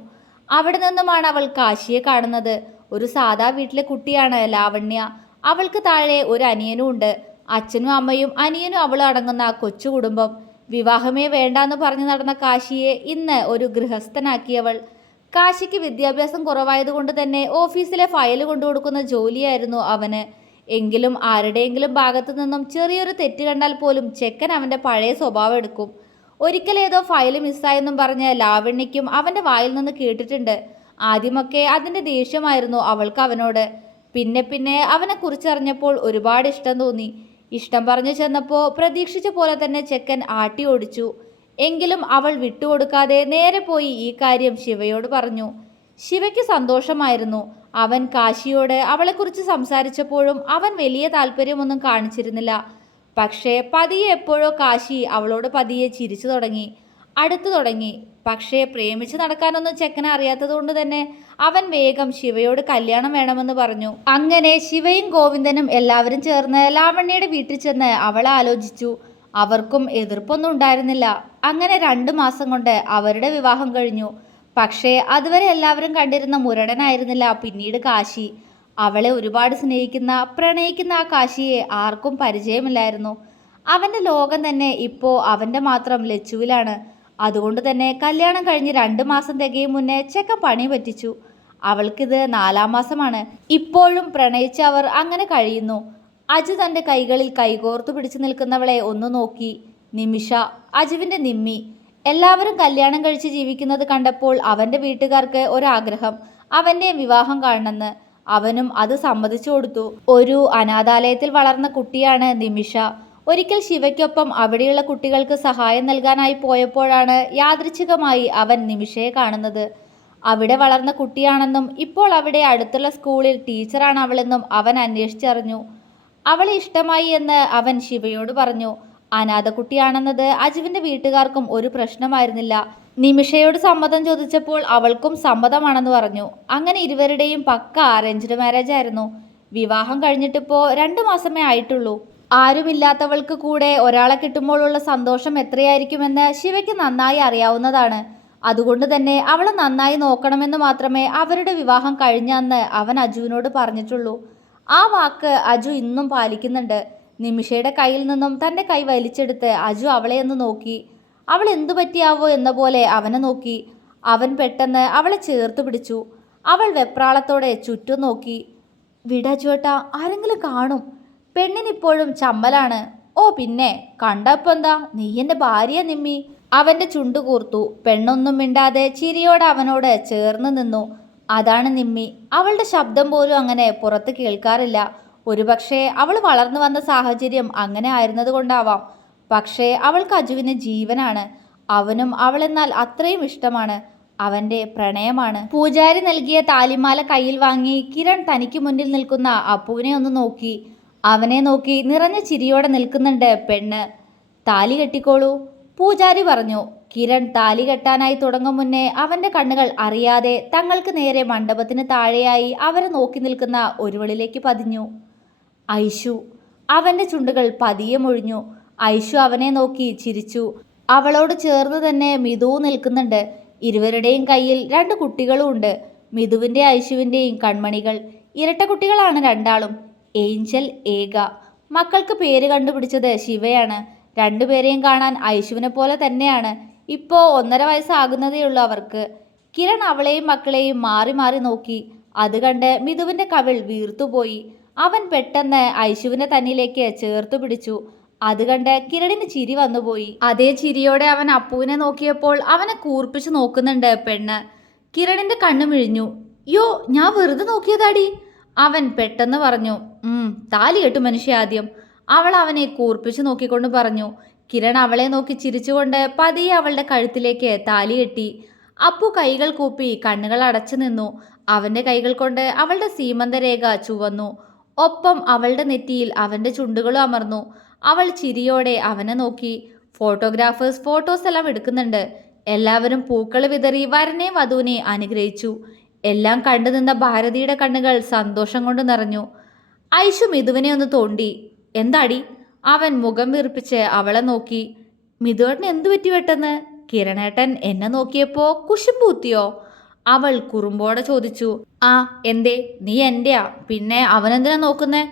അവിടെ നിന്നുമാണ് അവൾ കാശിയെ കാണുന്നത്. ഒരു സാധാ വീട്ടിലെ കുട്ടിയാണ് ലാവണ്യ. അവൾക്ക് താഴെ ഒരു അനിയനും ഉണ്ട്. അച്ഛനും അമ്മയും അനിയനും അവൾ അടങ്ങുന്ന കൊച്ചു കുടുംബം. വിവാഹമേ വേണ്ടാന്ന് പറഞ്ഞു നടന്ന കാശിയെ ഇന്ന് ഒരു ഗൃഹസ്ഥനാക്കിയവൾ. കാശിക്ക് വിദ്യാഭ്യാസം കുറവായതുകൊണ്ട് തന്നെ ഓഫീസിലെ ഫയൽ കൊണ്ടുകൊടുക്കുന്ന ജോലിയായിരുന്നു അവന്. എങ്കിലും ആരുടെയെങ്കിലും ഭാഗത്തു നിന്നും ചെറിയൊരു തെറ്റ് കണ്ടാൽ പോലും ചെക്കൻ അവൻ്റെ പഴയ സ്വഭാവം എടുക്കും. ഒരിക്കലേതോ ഫയൽ മിസ്സായെന്നും പറഞ്ഞ് ലാവണ്യയ്ക്കും അവൻ്റെ വായിൽ നിന്ന് കേട്ടിട്ടുണ്ട്. ആദ്യമൊക്കെ അതിൻ്റെ ദേഷ്യമായിരുന്നു അവൾക്ക് അവനോട്. പിന്നെ പിന്നെ അവനെക്കുറിച്ചറിഞ്ഞപ്പോൾ ഒരുപാട് ഇഷ്ടം തോന്നി. ഇഷ്ടം പറഞ്ഞു ചെന്നപ്പോൾ പ്രതീക്ഷിച്ച പോലെ തന്നെ ചെക്കൻ ആട്ടി ഓടിച്ചു. എങ്കിലും അവൾ വിട്ടുകൊടുക്കാതെ നേരെ പോയി ഈ കാര്യം ശിവയോട് പറഞ്ഞു. ശിവയ്ക്ക് സന്തോഷമായിരുന്നു. അവൻ കാശിയോട് അവളെക്കുറിച്ച് സംസാരിച്ചപ്പോഴും അവൻ വലിയ താല്പര്യമൊന്നും കാണിച്ചിരുന്നില്ല. പക്ഷേ പതിയെ എപ്പോഴോ കാശി അവളോട് പതിയെ ചിരിച്ചു തുടങ്ങി, അടുത്തു തുടങ്ങി. പക്ഷേ പ്രേമിച്ച് നടക്കാനൊന്നും ചെക്കനെ അറിയാത്തതുകൊണ്ട് തന്നെ അവൻ വേഗം ശിവയോട് കല്യാണം വേണമെന്ന് പറഞ്ഞു. അങ്ങനെ ശിവയും ഗോവിന്ദനും എല്ലാവരും ചേർന്ന് ലാവണ്യയുടെ വീട്ടിൽ ചെന്ന് അവളെ ആലോചിച്ചു. അവർക്കും എതിർപ്പൊന്നും ഉണ്ടായിരുന്നില്ല. അങ്ങനെ 2 മാസം കൊണ്ട് അവരുടെ വിവാഹം കഴിഞ്ഞു. പക്ഷേ അതുവരെ എല്ലാവരും കണ്ടിരുന്ന മുരടനായിരുന്നില്ല പിന്നീട് കാശി. അവളെ ഒരുപാട് സ്നേഹിക്കുന്ന പ്രണയിക്കുന്ന ആ കാശിയെ ആർക്കും പരിചയമില്ലായിരുന്നു. അവൻ്റെ ലോകം തന്നെ ഇപ്പോൾ അവൻ്റെ മാത്രം ലച്ചുവിലാണ്. അതുകൊണ്ട് തന്നെ കല്യാണം കഴിഞ്ഞ് 2 മാസം തികയും മുന്നേ ചെക്കൻ പണി പറ്റിച്ചു. അവൾക്കിത് 4ാം മാസമാണ്. ഇപ്പോഴും പ്രണയിച്ച് അവർ അങ്ങനെ കഴിയുന്നു. അജു തൻ്റെ കൈകളിൽ കൈകോർത്തു പിടിച്ചു നിൽക്കുന്നവളെ ഒന്ന് നോക്കി. നിമിഷ, അജുവിൻ്റെ നിമ്മി. എല്ലാവരും കല്യാണം കഴിച്ച് ജീവിക്കുന്നത് കണ്ടപ്പോൾ അവൻ്റെ വീട്ടുകാർക്ക് ഒരാഗ്രഹം, അവൻ്റെ വിവാഹം കാണണമെന്ന്. അവനും അത് സമ്മതിച്ചു കൊടുത്തു. ഒരു അനാഥാലയത്തിൽ വളർന്ന കുട്ടിയാണ് നിമിഷ. ഒരിക്കൽ ശിവയ്ക്കൊപ്പം അവിടെയുള്ള കുട്ടികൾക്ക് സഹായം നൽകാനായി പോയപ്പോഴാണ് യാദൃച്ഛികമായി അവൻ നിമിഷയെ കാണുന്നത്. അവിടെ വളർന്ന കുട്ടിയാണെന്നും ഇപ്പോൾ അവിടെ അടുത്തുള്ള സ്കൂളിൽ ടീച്ചറാണ് അവളെന്നും അവൻ അന്വേഷിച്ചറിഞ്ഞു. അവളെ ഇഷ്ടമായി എന്ന് അവൻ ശിവയോട് പറഞ്ഞു. അനാഥ കുട്ടിയാണെന്നത് അജുവിൻ്റെ വീട്ടുകാർക്കും ഒരു പ്രശ്നമായിരുന്നില്ല. നിമിഷയോട് സമ്മതം ചോദിച്ചപ്പോൾ അവൾക്കും സമ്മതമാണെന്ന് പറഞ്ഞു. അങ്ങനെ ഇരുവരുടെയും പക്ക അറേഞ്ച്ഡ് മാരേജ് ആയിരുന്നു. വിവാഹം കഴിഞ്ഞിട്ടിപ്പോൾ 2 മാസമേ ആയിട്ടുള്ളൂ. ആരുമില്ലാത്തവൾക്ക് കൂടെ ഒരാളെ കിട്ടുമ്പോഴുള്ള സന്തോഷം എത്രയായിരിക്കുമെന്ന് ശിവയ്ക്ക് നന്നായി അറിയാവുന്നതാണ്. അതുകൊണ്ട് തന്നെ അവളെ നന്നായി നോക്കണമെന്ന് മാത്രമേ അവരുടെ വിവാഹം കഴിഞ്ഞ അന്ന് അവൻ അജുവിനോട് പറഞ്ഞിട്ടുള്ളൂ. ആ വാക്ക് അജു ഇന്നും പാലിക്കുന്നുണ്ട്. നിമിഷയുടെ കയ്യിൽ നിന്നും തൻ്റെ കൈ വലിച്ചെടുത്ത് അജു അവളെ ഒന്ന് നോക്കി. അവൾ എന്തു പറ്റിയാവോ എന്ന പോലെ അവനെ നോക്കി. അവൻ പെട്ടെന്ന് അവളെ ചേർത്ത് പിടിച്ചു. അവൾ വെപ്രാളത്തോടെ ചുറ്റും നോക്കി. വിടജുവേട്ടാ, ആരെങ്കിലും കാണും. പെണ്ണിനിപ്പോഴും ചമ്മലാണ്. ഓ പിന്നെ കണ്ടപ്പോ എന്താ, നീ എൻ്റെ ഭാര്യ നിമ്മി. അവൻ്റെ ചുണ്ടു കൂർത്തു. പെണ്ണൊന്നും മിണ്ടാതെ ചിരിയോടെ അവനോട് ചേർന്ന് നിന്നു. അതാണ് നിമ്മി. അവളുടെ ശബ്ദം പോലും അങ്ങനെ പുറത്ത് കേൾക്കാറില്ല. ഒരുപക്ഷെ അവൾ വളർന്നു വന്ന സാഹചര്യം അങ്ങനെ ആയിരുന്നത് കൊണ്ടാവാം. പക്ഷേ അവൾക്ക് അജുവിന് ജീവനാണ്. അവനും അവളെന്നാൽ അത്രയും ഇഷ്ടമാണ്. അവൻ്റെ പ്രണയമാണ്. പൂജാരി നൽകിയ താലിമാല കയ്യിൽ വാങ്ങി കിരൺ തനിക്ക് മുന്നിൽ നിൽക്കുന്ന അപ്പുവിനെ ഒന്ന് നോക്കി. അവനെ നോക്കി നിറഞ്ഞ ചിരിയോടെ നിൽക്കുന്നുണ്ട് പെണ്ണ്. താലി കെട്ടിക്കോളൂ, പൂജാരി പറഞ്ഞു. കിരൺ താലി കെട്ടാനായി തുടങ്ങും മുന്നേ അവൻ്റെ കണ്ണുകൾ അറിയാതെ തങ്ങൾക്ക് നേരെ മണ്ഡപത്തിന് താഴെയായി അവരെ നോക്കി നിൽക്കുന്ന ഒരുവളിലേക്ക് പതിഞ്ഞു. ഐഷു. അവൻ്റെ ചുണ്ടുകൾ പതിയെ മൊഴിഞ്ഞു. ഐഷു അവനെ നോക്കി ചിരിച്ചു. അവളോട് ചേർന്ന് തന്നെ മിതുവും നിൽക്കുന്നുണ്ട്. ഇരുവരുടെയും കയ്യിൽ 2 കുട്ടികളും ഉണ്ട്. മിതുവിൻ്റെ ഐഷുവിൻ്റെയും കൺമണികൾ. ഇരട്ട കുട്ടികളാണ് രണ്ടാളും. ഏഞ്ചൽ, ഏക. മക്കൾക്ക് പേര് കണ്ടുപിടിച്ചത് ശിവയാണ്. രണ്ടുപേരെയും കാണാൻ ഐഷുവിനെ പോലെ തന്നെയാണ്. ഇപ്പോൾ 1.5 വയസ്സാകുന്നതേയുള്ളൂ അവർക്ക്. കിരൺ അവളെയും മക്കളെയും മാറി മാറി നോക്കി. അത് കണ്ട് മിതുവിൻ്റെ കവിൾ വീർത്തുപോയി. അവൻ പെട്ടെന്ന് ഐഷുവിനെ തന്നിലേക്ക് ചേർത്തു പിടിച്ചു. അത് കണ്ട് കിരണിന് ചിരി വന്നുപോയി. അതേ ചിരിയോടെ അവൻ അപ്പുവിനെ നോക്കിയപ്പോൾ അവനെ കൂർപ്പിച്ചു നോക്കുന്നുണ്ട് പെണ്ണ്. കിരണിന്റെ കണ്ണു മിഴിഞ്ഞു. യോ, ഞാൻ വെറുതെ നോക്കിയതാടി, അവൻ പെട്ടെന്ന് പറഞ്ഞു. താലി കെട്ടു മനുഷ്യ ആദ്യം, അവൾ അവനെ കൂർപ്പിച്ചു നോക്കിക്കൊണ്ട് പറഞ്ഞു. കിരൺ അവളെ നോക്കി ചിരിച്ചുകൊണ്ട് പതിയെ അവളുടെ കഴുത്തിലേക്ക് താലി കെട്ടി. അപ്പു കൈകൾ കൂപ്പി കണ്ണുകൾ അടച്ചു നിന്നു. അവൻ്റെ കൈകൾ കൊണ്ട് അവളുടെ സീമന്തരേഖ ചുവന്നു. ഒപ്പം അവളുടെ നെറ്റിയിൽ അവൻ്റെ ചുണ്ടുകളും അമർന്നു. അവൾ ചിരിയോടെ അവനെ നോക്കി. ഫോട്ടോഗ്രാഫേഴ്സ് ഫോട്ടോസ് എല്ലാം എടുക്കുന്നുണ്ട്. എല്ലാവരും പൂക്കൾ വിതറി വരനെ വധുവിനെ അനുഗ്രഹിച്ചു. എല്ലാം കണ്ടു നിന്ന ഭാരതിയുടെ കണ്ണുകൾ സന്തോഷം കൊണ്ട് നിറഞ്ഞു. ഐഷു മിതുവിനെ ഒന്ന് തോണ്ടി. എന്താടി? അവൻ മുഖം വീർപ്പിച്ച് അവളെ നോക്കി. മിതുവേട്ടന് എന്തു പറ്റി പെട്ടെന്ന്? കിരണേട്ടൻ എന്നെ നോക്കിയപ്പോ കുശുമ്പൂത്തിയോ? അവൾ കുറുമ്പോടെ ചോദിച്ചു. ആ, എന്തേ? നീ എന്റെയാ, പിന്നെ അവനെന്തിനാ നോക്കുന്നേ?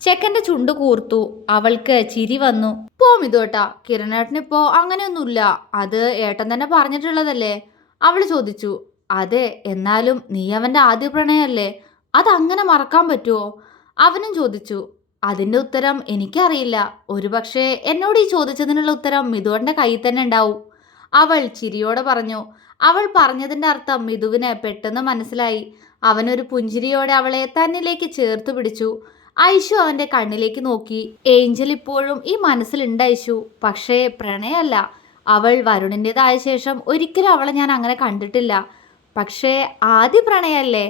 ചെക്കൻ്റെ ചുണ്ട് കൂർത്തു. അവൾക്ക് ചിരി വന്നു. പോ മിതുവേട്ടാ, കിരണേട്ടനിപ്പോ അങ്ങനെയൊന്നുമില്ല. അത് ഏട്ടൻ തന്നെ പറഞ്ഞിട്ടുള്ളതല്ലേ? അവൾ ചോദിച്ചു. അതെ, എന്നാലും നീ അവൻ്റെ ആദ്യ പ്രണയല്ലേ, അതങ്ങനെ മറക്കാൻ പറ്റുമോ? അവനും ചോദിച്ചു. അതിൻ്റെ ഉത്തരം എനിക്കറിയില്ല. ഒരുപക്ഷെ എന്നോട് ഈ ചോദിച്ചതിനുള്ള ഉത്തരം മിതുവിൻ്റെ കയ്യിൽ തന്നെ ഉണ്ടാവും, അവൾ ചിരിയോടെ പറഞ്ഞു. അവൾ പറഞ്ഞതിൻ്റെ അർത്ഥം മിതുവിന് പെട്ടെന്ന് മനസ്സിലായി. അവനൊരു പുഞ്ചിരിയോടെ അവളെ തന്നിലേക്ക് ചേർത്ത് പിടിച്ചു. ഐഷു അവൻ്റെ കണ്ണിലേക്ക് നോക്കി. ഏഞ്ചൽ ഇപ്പോഴും ഈ മനസ്സിലുണ്ട് ഐഷു, പക്ഷേ പ്രണയമല്ല. അവൾ വരുണിൻ്റെതായ ശേഷം ഒരിക്കലും അവളെ ഞാൻ അങ്ങനെ കണ്ടിട്ടില്ല. പക്ഷേ ആദ്യ പ്രണയല്ലേ,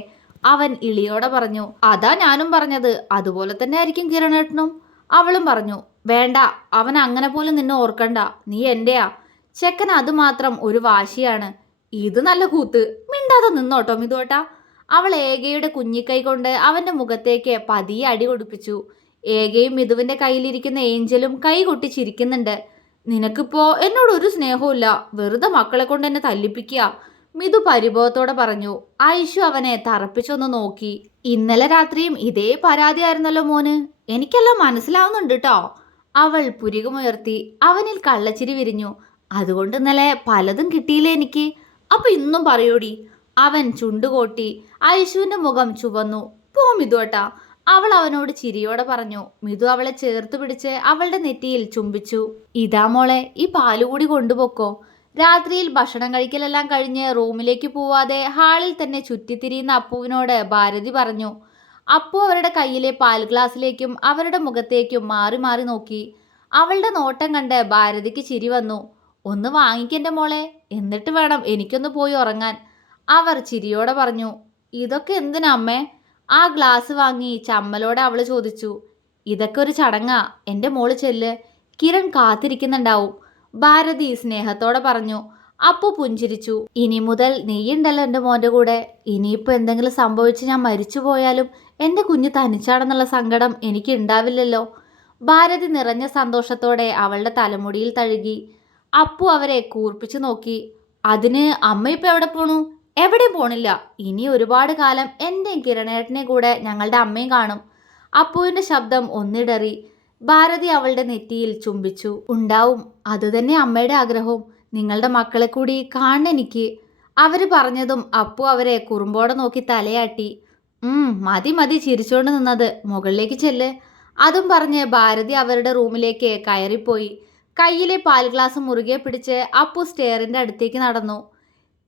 അവൻ ഇളിയോടെ പറഞ്ഞു. അതാ ഞാനും പറഞ്ഞത്, അതുപോലെ തന്നെ ആയിരിക്കും കിരണേട്ടനും, അവളും പറഞ്ഞു. വേണ്ട, അവൻ അങ്ങനെ പോലും നിന്നെ ഓർക്കണ്ട, നീ എൻ്റെയാ. ചെക്കൻ അതുമാത്രം ഒരു വാശിയാണ്. ഇത് നല്ല കൂത്ത്, മിണ്ടാതെ നിന്നോട്ടോ മിതുവേട്ടാ. അവൾ ഏകയുടെ കുഞ്ഞിക്കൈ കൊണ്ട് അവൻ്റെ മുഖത്തേക്ക് പതിയെ അടി കൊടുപ്പിച്ചു. ഏകയും മിതുവിൻ്റെ കയ്യിലിരിക്കുന്ന ഏഞ്ചലും കൈ കൊട്ടി ചിരിക്കുന്നുണ്ട്. നിനക്കിപ്പോ എന്നോട് ഒരു സ്നേഹവും, വെറുതെ മക്കളെ കൊണ്ട് എന്നെ തല്ലിപ്പിക്കുക, മിതു പരിഭവത്തോടെ പറഞ്ഞു. ഐഷു അവനെ തറപ്പിച്ചൊന്ന് നോക്കി. ഇന്നലെ രാത്രിയും ഇതേ പരാതിയായിരുന്നല്ലോ മോന്, എനിക്കെല്ലാം മനസ്സിലാവുന്നുണ്ട് കേട്ടോ. അവൾ പുരികമുയർത്തി. അവനിൽ കള്ളച്ചിരി വിരിഞ്ഞു. അതുകൊണ്ട് ഇന്നലെ പലതും കിട്ടിയില്ലേ എനിക്ക്, അപ്പൊ ഇന്നും പറയൂടി. അവൻ ചുണ്ടുകോട്ടി. ഐഷുവിന്റെ മുഖം ചുവന്നു. പോ മിതുവേട്ടാ, അവൾ അവനോട് ചിരിയോടെ പറഞ്ഞു. മിതു അവളെ ചേർത്ത് പിടിച്ച് അവളുടെ നെറ്റിയിൽ ചുംബിച്ചു. ഇതാ മോളെ, ഈ പാലുകൂടി കൊണ്ടുപോക്കോ. രാത്രിയിൽ ഭക്ഷണം കഴിക്കലെല്ലാം കഴിഞ്ഞ് റൂമിലേക്ക് പോവാതെ ഹാളിൽ തന്നെ ചുറ്റിത്തിരിയുന്ന അപ്പുവിനോട് ഭാരതി പറഞ്ഞു. അപ്പു അവരുടെ കയ്യിലെ പാൽ ഗ്ലാസ്സിലേക്കും അവരുടെ മുഖത്തേക്കും മാറി മാറി നോക്കി. അവളുടെ നോട്ടം കണ്ട് ഭാരതിക്ക് ചിരി വന്നു. ഒന്ന് വാങ്ങിക്കെൻ്റെ മോളെ, എന്നിട്ട് വേണം എനിക്കൊന്ന് പോയി ഉറങ്ങാൻ, അവർ ചിരിയോടെ പറഞ്ഞു. ഇതൊക്കെ എന്തിനാ അമ്മേ? ആ ഗ്ലാസ് വാങ്ങി ചമ്മലോടെ അവൾ ചോദിച്ചു. ഇതൊക്കെ ഒരു ചടങ്ങാ, എൻ്റെ മോള് ചെല്ല്, കിരൺ കാത്തിരിക്കുന്നുണ്ടാവും, ഭാരതി സ്നേഹത്തോടെ പറഞ്ഞു. അപ്പു പുഞ്ചിരിച്ചു. ഇനി മുതൽ നീയുണ്ടല്ലോ എൻ്റെ മോൻ്റെ കൂടെ. ഇനിയിപ്പോൾ എന്തെങ്കിലും സംഭവിച്ച് ഞാൻ മരിച്ചു പോയാലും എൻ്റെ കുഞ്ഞ് തനിച്ചാണെന്നുള്ള സങ്കടം എനിക്ക് ഉണ്ടാവില്ലല്ലോ. ഭാരതി നിറഞ്ഞ സന്തോഷത്തോടെ അവളുടെ തലമുടിയിൽ തഴുകി. അപ്പു അവരെ കൂർപ്പിച്ചു നോക്കി. അതിന് അമ്മ ഇപ്പൊ എവിടെ പോണു? എവിടെയും പോണില്ല. ഇനി ഒരുപാട് കാലം എൻ്റെയും കിരണേട്ടനെ കൂടെ ഞങ്ങളുടെ അമ്മയും കാണും. അപ്പുവിൻ്റെ ശബ്ദം ഒന്നിടറി. ഭാരതി അവളുടെ നെറ്റിയിൽ ചുംബിച്ചു. ഉണ്ടാവും, അതുതന്നെ അമ്മയുടെ ആഗ്രഹവും. നിങ്ങളുടെ മക്കളെ കൂടി കാണണെനിക്ക്. അവര് പറഞ്ഞതും അപ്പു അവരെ കുറുമ്പോടെ നോക്കി തലയാട്ടി. മതി മതി ചിരിച്ചോണ്ട് നിന്നത്, മുകളിലേക്ക് ചെല്ല്. അതും പറഞ്ഞ് ഭാരതി അവരുടെ റൂമിലേക്ക് കയറിപ്പോയി. കയ്യിലെ പാൽ ഗ്ലാസ് മുറുകെ പിടിച്ച് അപ്പു സ്റ്റെയറിൻ്റെ അടുത്തേക്ക് നടന്നു.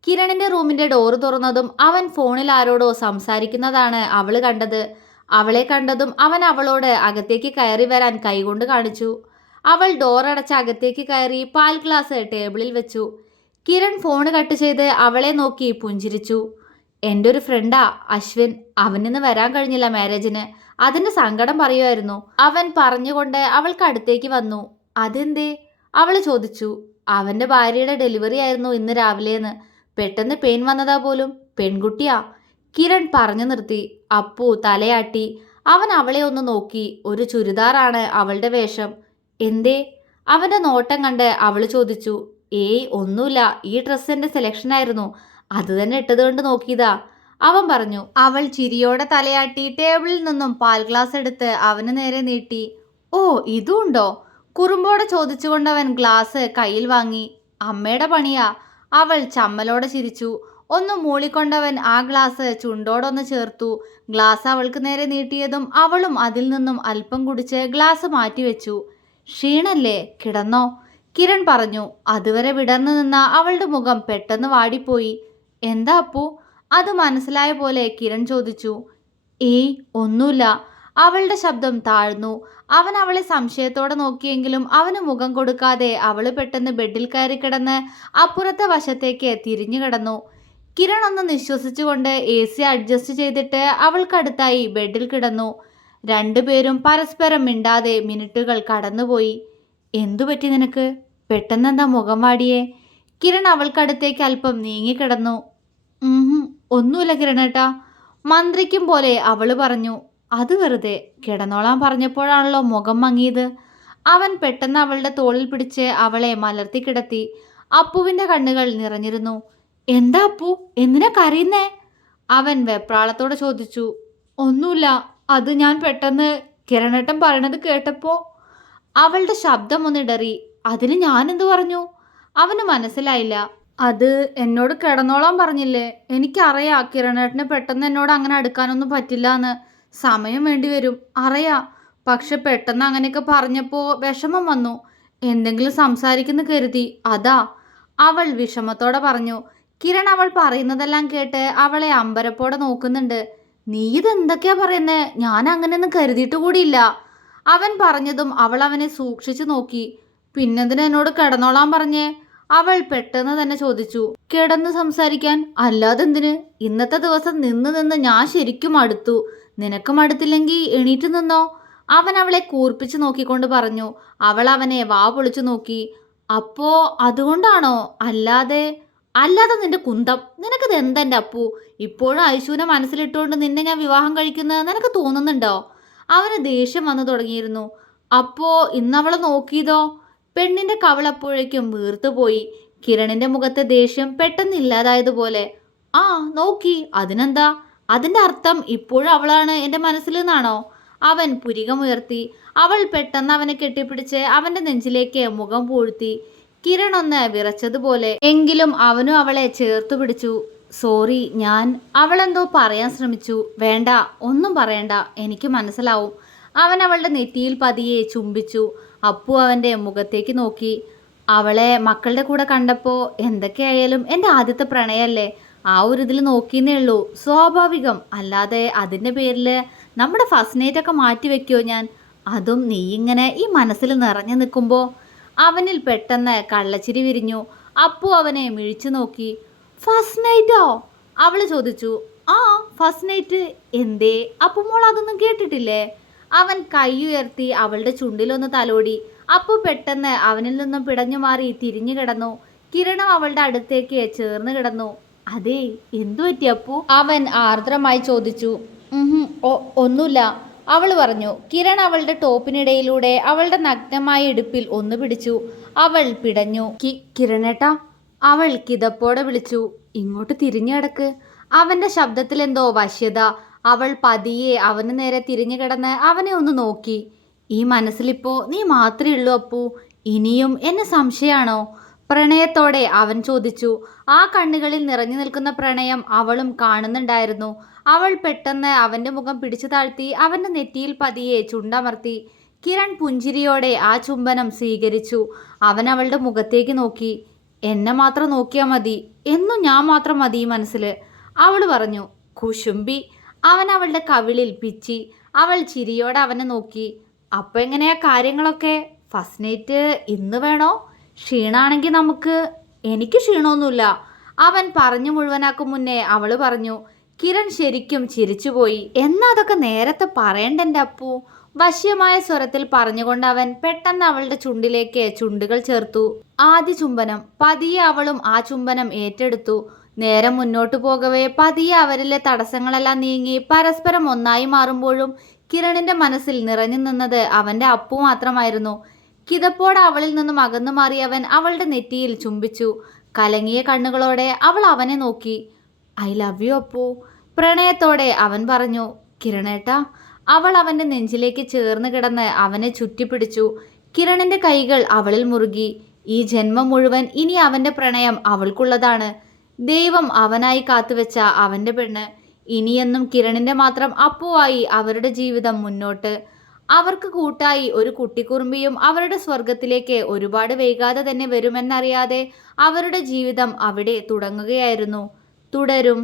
കിരണിൻ്റെ റൂമിൻ്റെ ഡോറ് തുറന്നതും അവൻ ഫോണിൽ ആരോടോ സംസാരിക്കുന്നതാണ് അവൾ കണ്ടത്. അവളെ കണ്ടതും അവൻ അവളോട് അകത്തേക്ക് കയറി വരാൻ കൈകൊണ്ട് കാണിച്ചു. അവൾ ഡോറടച്ച് അകത്തേക്ക് കയറി പാൽ ഗ്ലാസ് ടേബിളിൽ വെച്ചു. കിരൺ ഫോൺ കട്ട് ചെയ്ത് അവളെ നോക്കി പുഞ്ചിരിച്ചു. എൻ്റെ ഒരു ഫ്രണ്ടാ അശ്വിൻ, അവനിന്ന് വരാൻ കഴിഞ്ഞില്ല മാരേജിന്. അതിൻ്റെ സങ്കടം പറയുമായിരുന്നു. അവൻ പറഞ്ഞുകൊണ്ട് അവൾക്ക് അടുത്തേക്ക് വന്നു. അതെന്തേ? അവൾ ചോദിച്ചു. അവൻ്റെ ഭാര്യയുടെ ഡെലിവറി ആയിരുന്നു ഇന്ന് രാവിലെന്ന്. പെട്ടെന്ന് പെയിൻ വന്നതാ പോലും. പെൺകുട്ടിയാ. കിരൺ പറഞ്ഞു നിർത്തി. അപ്പു തലയാട്ടി. അവൻ അവളെ ഒന്ന് നോക്കി. ഒരു ചുരിദാറാണ് അവളുടെ വേഷം. എന്തേ? അവൻ്റെ നോട്ടം കണ്ട് അവൾ ചോദിച്ചു. ഏയ് ഒന്നുമില്ല, ഈ ഡ്രസ്സ് എൻ്റെ സെലക്ഷനായിരുന്നു, അത് തന്നെ ഇട്ടതുകൊണ്ട് നോക്കിയതാ, അവൻ പറഞ്ഞു. അവൾ ചിരിയോടെ തലയാട്ടി ടേബിളിൽ നിന്നും പാൽ ഗ്ലാസ് എടുത്ത് അവന് നേരെ നീട്ടി. ഓ, ഇതുണ്ടോ? കുറുമ്പോടെ ചോദിച്ചുകൊണ്ട് അവൻ ഗ്ലാസ് കയ്യിൽ വാങ്ങി. അമ്മയുടെ പണിയാ. അവൾ ചമ്മലോടെ ചിരിച്ചു. ഒന്ന് മൂളിക്കൊണ്ടവൻ ആ ഗ്ലാസ് ചുണ്ടോടൊന്ന് ചേർത്തു. ഗ്ലാസ് അവൾക്ക് നേരെ നീട്ടിയതും അവളും അതിൽ നിന്നും അല്പം കുടിച്ച് ഗ്ലാസ് മാറ്റിവെച്ചു. ക്ഷീണല്ലേ, കിടന്നോ? കിരൺ പറഞ്ഞു. അതുവരെ വിടർന്നു നിന്ന അവളുടെ മുഖം പെട്ടെന്ന് വാടിപ്പോയി. എന്താ അപ്പു? അത് മനസ്സിലായ പോലെ കിരൺ ചോദിച്ചു. ഏയ് ഒന്നുമില്ല. അവളുടെ ശബ്ദം താഴ്ന്നു. അവൻ അവളെ സംശയത്തോടെ നോക്കിയെങ്കിലും അവന് മുഖം കൊടുക്കാതെ അവൾ പെട്ടെന്ന് ബെഡിൽ കയറി കിടന്ന് അപ്പുറത്തെ വശത്തേക്ക് തിരിഞ്ഞു കിടന്നു. കിരൺ ഒന്ന് നിശ്വസിച്ചുകൊണ്ട് AC അഡ്ജസ്റ്റ് ചെയ്തിട്ട് അവൾക്കടുത്തായി ബെഡിൽ കിടന്നു. രണ്ടുപേരും പരസ്പരം മിണ്ടാതെ മിനിറ്റുകൾ കടന്നുപോയി. എന്തുപറ്റി നിനക്ക്? പെട്ടെന്നെന്താ മുഖം വാടിയേ? കിരൺ അവൾക്കടുത്തേക്ക് അല്പം നീങ്ങിക്കിടന്നു. ഒന്നുമില്ല കിരണേട്ടാ, മന്ത്രിക്കും പോലെ അവൾ പറഞ്ഞു. അത് വെറുതെ. കിടന്നോളാൻ പറഞ്ഞപ്പോഴാണല്ലോ മുഖം മങ്ങിയത്. അവൻ പെട്ടെന്ന് അവളുടെ തോളിൽ പിടിച്ച് അവളെ മലർത്തി കിടത്തി. അപ്പുവിൻ്റെ കണ്ണുകൾ നിറഞ്ഞിരുന്നു. എന്താ അപ്പു, എന്തിനാ കരയുന്നേ? അവൻ വെപ്രാളത്തോടെ ചോദിച്ചു. ഒന്നുമില്ല, അത് ഞാൻ പെട്ടെന്ന് കിരണേട്ടൻ പറയണത് കേട്ടപ്പോ. അവളുടെ ശബ്ദം ഒന്നിടറി. അതിന് ഞാനെന്ത് പറഞ്ഞു? അവന് മനസ്സിലായില്ല. അത് എന്നോട് കിടന്നോളാൻ പറഞ്ഞില്ലേ? എനിക്കറിയാം കിരണേട്ടന് പെട്ടെന്ന് എന്നോട് അങ്ങനെ അടുക്കാനൊന്നും പറ്റില്ല എന്ന്. സമയം വേണ്ടി വരും, അറിയാം. പക്ഷെ പെട്ടെന്ന് അങ്ങനെയൊക്കെ പറഞ്ഞപ്പോൾ വിഷമം വന്നു. എന്തെങ്കിലും സംസാരിക്കുന്നു കരുതി, അതാ. അവൾ വിഷമത്തോടെ പറഞ്ഞു. കിരൺ അവൾ പറയുന്നതെല്ലാം കേട്ട് അവളെ അമ്പരപ്പോടെ നോക്കുന്നുണ്ട്. നീ ഇതെന്തൊക്കെയാ പറയുന്നേ? ഞാൻ അങ്ങനെയൊന്നും കരുതിയിട്ട് കൂടിയില്ല. അവൻ പറഞ്ഞതും അവൾ അവനെ സൂക്ഷിച്ചു നോക്കി. പിന്നെന്തിനാ എന്നോട് കിടന്നോളാൻ പറഞ്ഞേ? അവൾ പെട്ടെന്ന് തന്നെ ചോദിച്ചു. കിടന്ന് സംസാരിക്കാൻ, അല്ലാതെന്തിന്? ഇന്നത്തെ ദിവസം നിന്ന് നിന്ന് ഞാൻ ശരിക്കും മടുത്തു. നിനക്ക് മടുത്തില്ലെങ്കിൽ എണീറ്റ് നിന്നോ? അവൻ അവളെ കൂർപ്പിച്ച് നോക്കിക്കൊണ്ട് പറഞ്ഞു. അവൾ അവനെ വാ പൊളിച്ചു നോക്കി. അപ്പോ അതുകൊണ്ടാണോ? അല്ലാതെ നിന്റെ കുന്തം. നിനക്കിത് എന്തെൻ്റെ അപ്പു? ഇപ്പോഴും ഐശുവിനെ മനസ്സിലിട്ടുകൊണ്ട് നിന്നെ ഞാൻ വിവാഹം കഴിക്കുന്നത് നിനക്ക് തോന്നുന്നുണ്ടോ? അവന് ദേഷ്യം വന്നു തുടങ്ങിയിരുന്നു. അപ്പോ ഇന്നവളെ നോക്കിയതോ? പെണ്ണിൻ്റെ കവളപ്പോഴേക്കും വീർത്തുപോയി. കിരണിൻ്റെ മുഖത്തെ ദേഷ്യം പെട്ടെന്ന് ഇല്ലാതായതുപോലെ. ആ നോക്കി, അതിനെന്താ? അതിൻ്റെ അർത്ഥം ഇപ്പോഴും അവളാണ് എൻ്റെ മനസ്സിൽ നിന്നാണോ? അവൻ പുരികമുയർത്തി. അവൾ പെട്ടെന്ന് അവനെ കെട്ടിപ്പിടിച്ച് അവൻ്റെ നെഞ്ചിലേക്ക് മുഖം പൂഴ്ത്തി. കിരൺ ഒന്ന് വിറച്ചതുപോലെ. എങ്കിലും അവനും അവളെ ചേർത്തു പിടിച്ചു. സോറി, അവളെന്തോ പറയാൻ ശ്രമിച്ചു. വേണ്ട, ഒന്നും പറയണ്ട, എനിക്ക് മനസ്സിലാവും. അവൻ അവളുടെ നെറ്റിയിൽ പതിയെ ചുംബിച്ചു. അപ്പു അവൻ്റെ മുഖത്തേക്ക് നോക്കി. അവളെ മക്കളുടെ കൂടെ കണ്ടപ്പോൾ എന്തൊക്കെയായാലും എൻ്റെ ആദ്യത്തെ പ്രണയമല്ലേ, ആ ഒരു ഇതിൽ നോക്കിയെന്നേ ഉള്ളൂ. സ്വാഭാവികം. അല്ലാതെ അതിൻ്റെ പേരിൽ നമ്മുടെ ഫസ്റ്റ് നൈറ്റൊക്കെ മാറ്റി വെക്കുമോ ഞാൻ? അതും നീ ഇങ്ങനെ ഈ മനസ്സിൽ നിറഞ്ഞു നിൽക്കുമ്പോൾ. അവനിൽ പെട്ടെന്ന് കള്ളച്ചിരി വിരിഞ്ഞു. അപ്പു അവനെ മിഴിച്ചു നോക്കി. ഫസ്റ്റ് നൈറ്റോ? അവൾ ചോദിച്ചു. ആ, ഫസ്റ്റ് നൈറ്റ്. എന്തേ അപ്പു മോൾ അതൊന്നും കേട്ടിട്ടില്ലേ? അവൻ കൈ ഉയർത്തി അവളുടെ ചുണ്ടിലൊന്ന് തലോടി. അപ്പു പെട്ടെന്ന് അവനിൽ നിന്നും പിടഞ്ഞു മാറി തിരിഞ്ഞു കിടന്നു. കിരണം അവളുടെ അടുത്തേക്ക് ചേർന്ന് കിടന്നു. അതേ, എന്തു പറ്റി അപ്പു? അവൻ ആർദ്രമായി ചോദിച്ചു. ഒന്നുമില്ല. അവൾ പറഞ്ഞു. കിരൺ അവളുടെ ടോപ്പിനിടയിലൂടെ അവളുടെ നഗ്നമായ ഇടുപ്പിൽ ഒന്ന് പിടിച്ചു. അവൾ പിടഞ്ഞു. കിരണേട്ടാ, അവൾ കിതപ്പോടെ വിളിച്ചു. ഇങ്ങോട്ട് തിരിഞ്ഞു കിടക്ക്. അവന്റെ ശബ്ദത്തിൽ എന്തോ വശ്യത. അവൾ പതിയെ അവന് നേരെ തിരിഞ്ഞു കിടന്ന് അവനെ ഒന്ന് നോക്കി. ഈ മനസ്സിലിപ്പോ നീ മാത്രമേ ഉള്ളൂ അപ്പു. ഇനിയും എന്നെ സംശയാണോ? പ്രണയത്തോടെ അവൻ ചോദിച്ചു. ആ കണ്ണുകളിൽ നിറഞ്ഞു നിൽക്കുന്ന പ്രണയം അവളും കാണുന്നുണ്ടായിരുന്നു. അവൾ പെട്ടെന്ന് അവന്റെ മുഖം പിടിച്ചു താഴ്ത്തി അവന്റെ നെറ്റിയിൽ പതിയെ ചുണ്ടമർത്തി. കിരൺ പുഞ്ചിരിയോടെ ആ ചുംബനം സ്വീകരിച്ചു. അവൻ അവളുടെ മുഖത്തേക്ക് നോക്കി. എന്നെ മാത്രം നോക്കിയാൽ മതി, എന്നും ഞാൻ മാത്രം മതി ഈ മനസ്സിൽ, അവൾ പറഞ്ഞു. കുശുംബി. അവൻ അവളുടെ കവിളിൽ പിച്ചി. അവൾ ചിരിയോടെ അവനെ നോക്കി. അപ്പോൾ എങ്ങനെയാ കാര്യങ്ങളൊക്കെ? ഫസ്റ്റ് നൈറ്റ് ഇന്ന് വേണോ? ക്ഷീണാണെങ്കിൽ നമുക്ക്. എനിക്ക് ക്ഷീണമൊന്നുമില്ല. അവൻ പറഞ്ഞു മുഴുവനാക്കും മുന്നേ അവൾ പറഞ്ഞു. കിരൺ ശരിക്കും ചിരിച്ചുപോയി. എന്നാ അതൊക്കെ നേരത്തെ പറയണ്ടെൻ്റെ അപ്പു. വശ്യമായ സ്വരത്തിൽ പറഞ്ഞുകൊണ്ട് അവൻ പെട്ടെന്ന് അവളുടെ ചുണ്ടിലേക്ക് ചുണ്ടുകൾ ചേർത്തു. ആദ്യ ചുംബനം. പതിയെ അവളും ആ ചുംബനം ഏറ്റെടുത്തു. നേരം മുന്നോട്ടു പോകവേ പതിയെ അവരിലെ തടസ്സങ്ങളെല്ലാം നീങ്ങി പരസ്പരം ഒന്നായി മാറുമ്പോഴും കിരണിന്റെ മനസ്സിൽ നിറഞ്ഞു നിന്നത് അവന്റെ അപ്പു മാത്രമായിരുന്നു. കിതപ്പോടെ അവളിൽ നിന്നും അകന്നു മാറിയവൻ അവളുടെ നെറ്റിയിൽ ചുംബിച്ചു. കലങ്ങിയ കണ്ണുകളോടെ അവൾ അവനെ നോക്കി. ഐ ലവ് യു അപ്പു, പ്രണയത്തോടെ അവൻ പറഞ്ഞു. കിരണേട്ടാ. അവൾ അവന്റെ നെഞ്ചിലേക്ക് ചേർന്ന് കിടന്ന് അവനെ ചുറ്റിപ്പിടിച്ചു. കിരണിന്റെ കൈകൾ അവളിൽ മുറുകി. ഈ ജന്മം മുഴുവൻ ഇനി അവന്റെ പ്രണയം അവൾക്കുള്ളതാണ്. ദൈവം അവനായി കാത്തുവെച്ച അവന്റെ പെണ്ണ്. ഇനിയെന്നും കിരണിന്റെ മാത്രം അപ്പുവായി അവരുടെ ജീവിതം മുന്നോട്ട്. അവർക്ക് കൂട്ടായി ഒരു കുട്ടിക്കുറുമ്പിയും അവരുടെ സ്വർഗത്തിലേക്ക് ഒരുപാട് വൈകാതെ തന്നെ വരുമെന്നറിയാതെ അവരുടെ ജീവിതം അവിടെ തുടങ്ങുകയായിരുന്നു. തുടരും.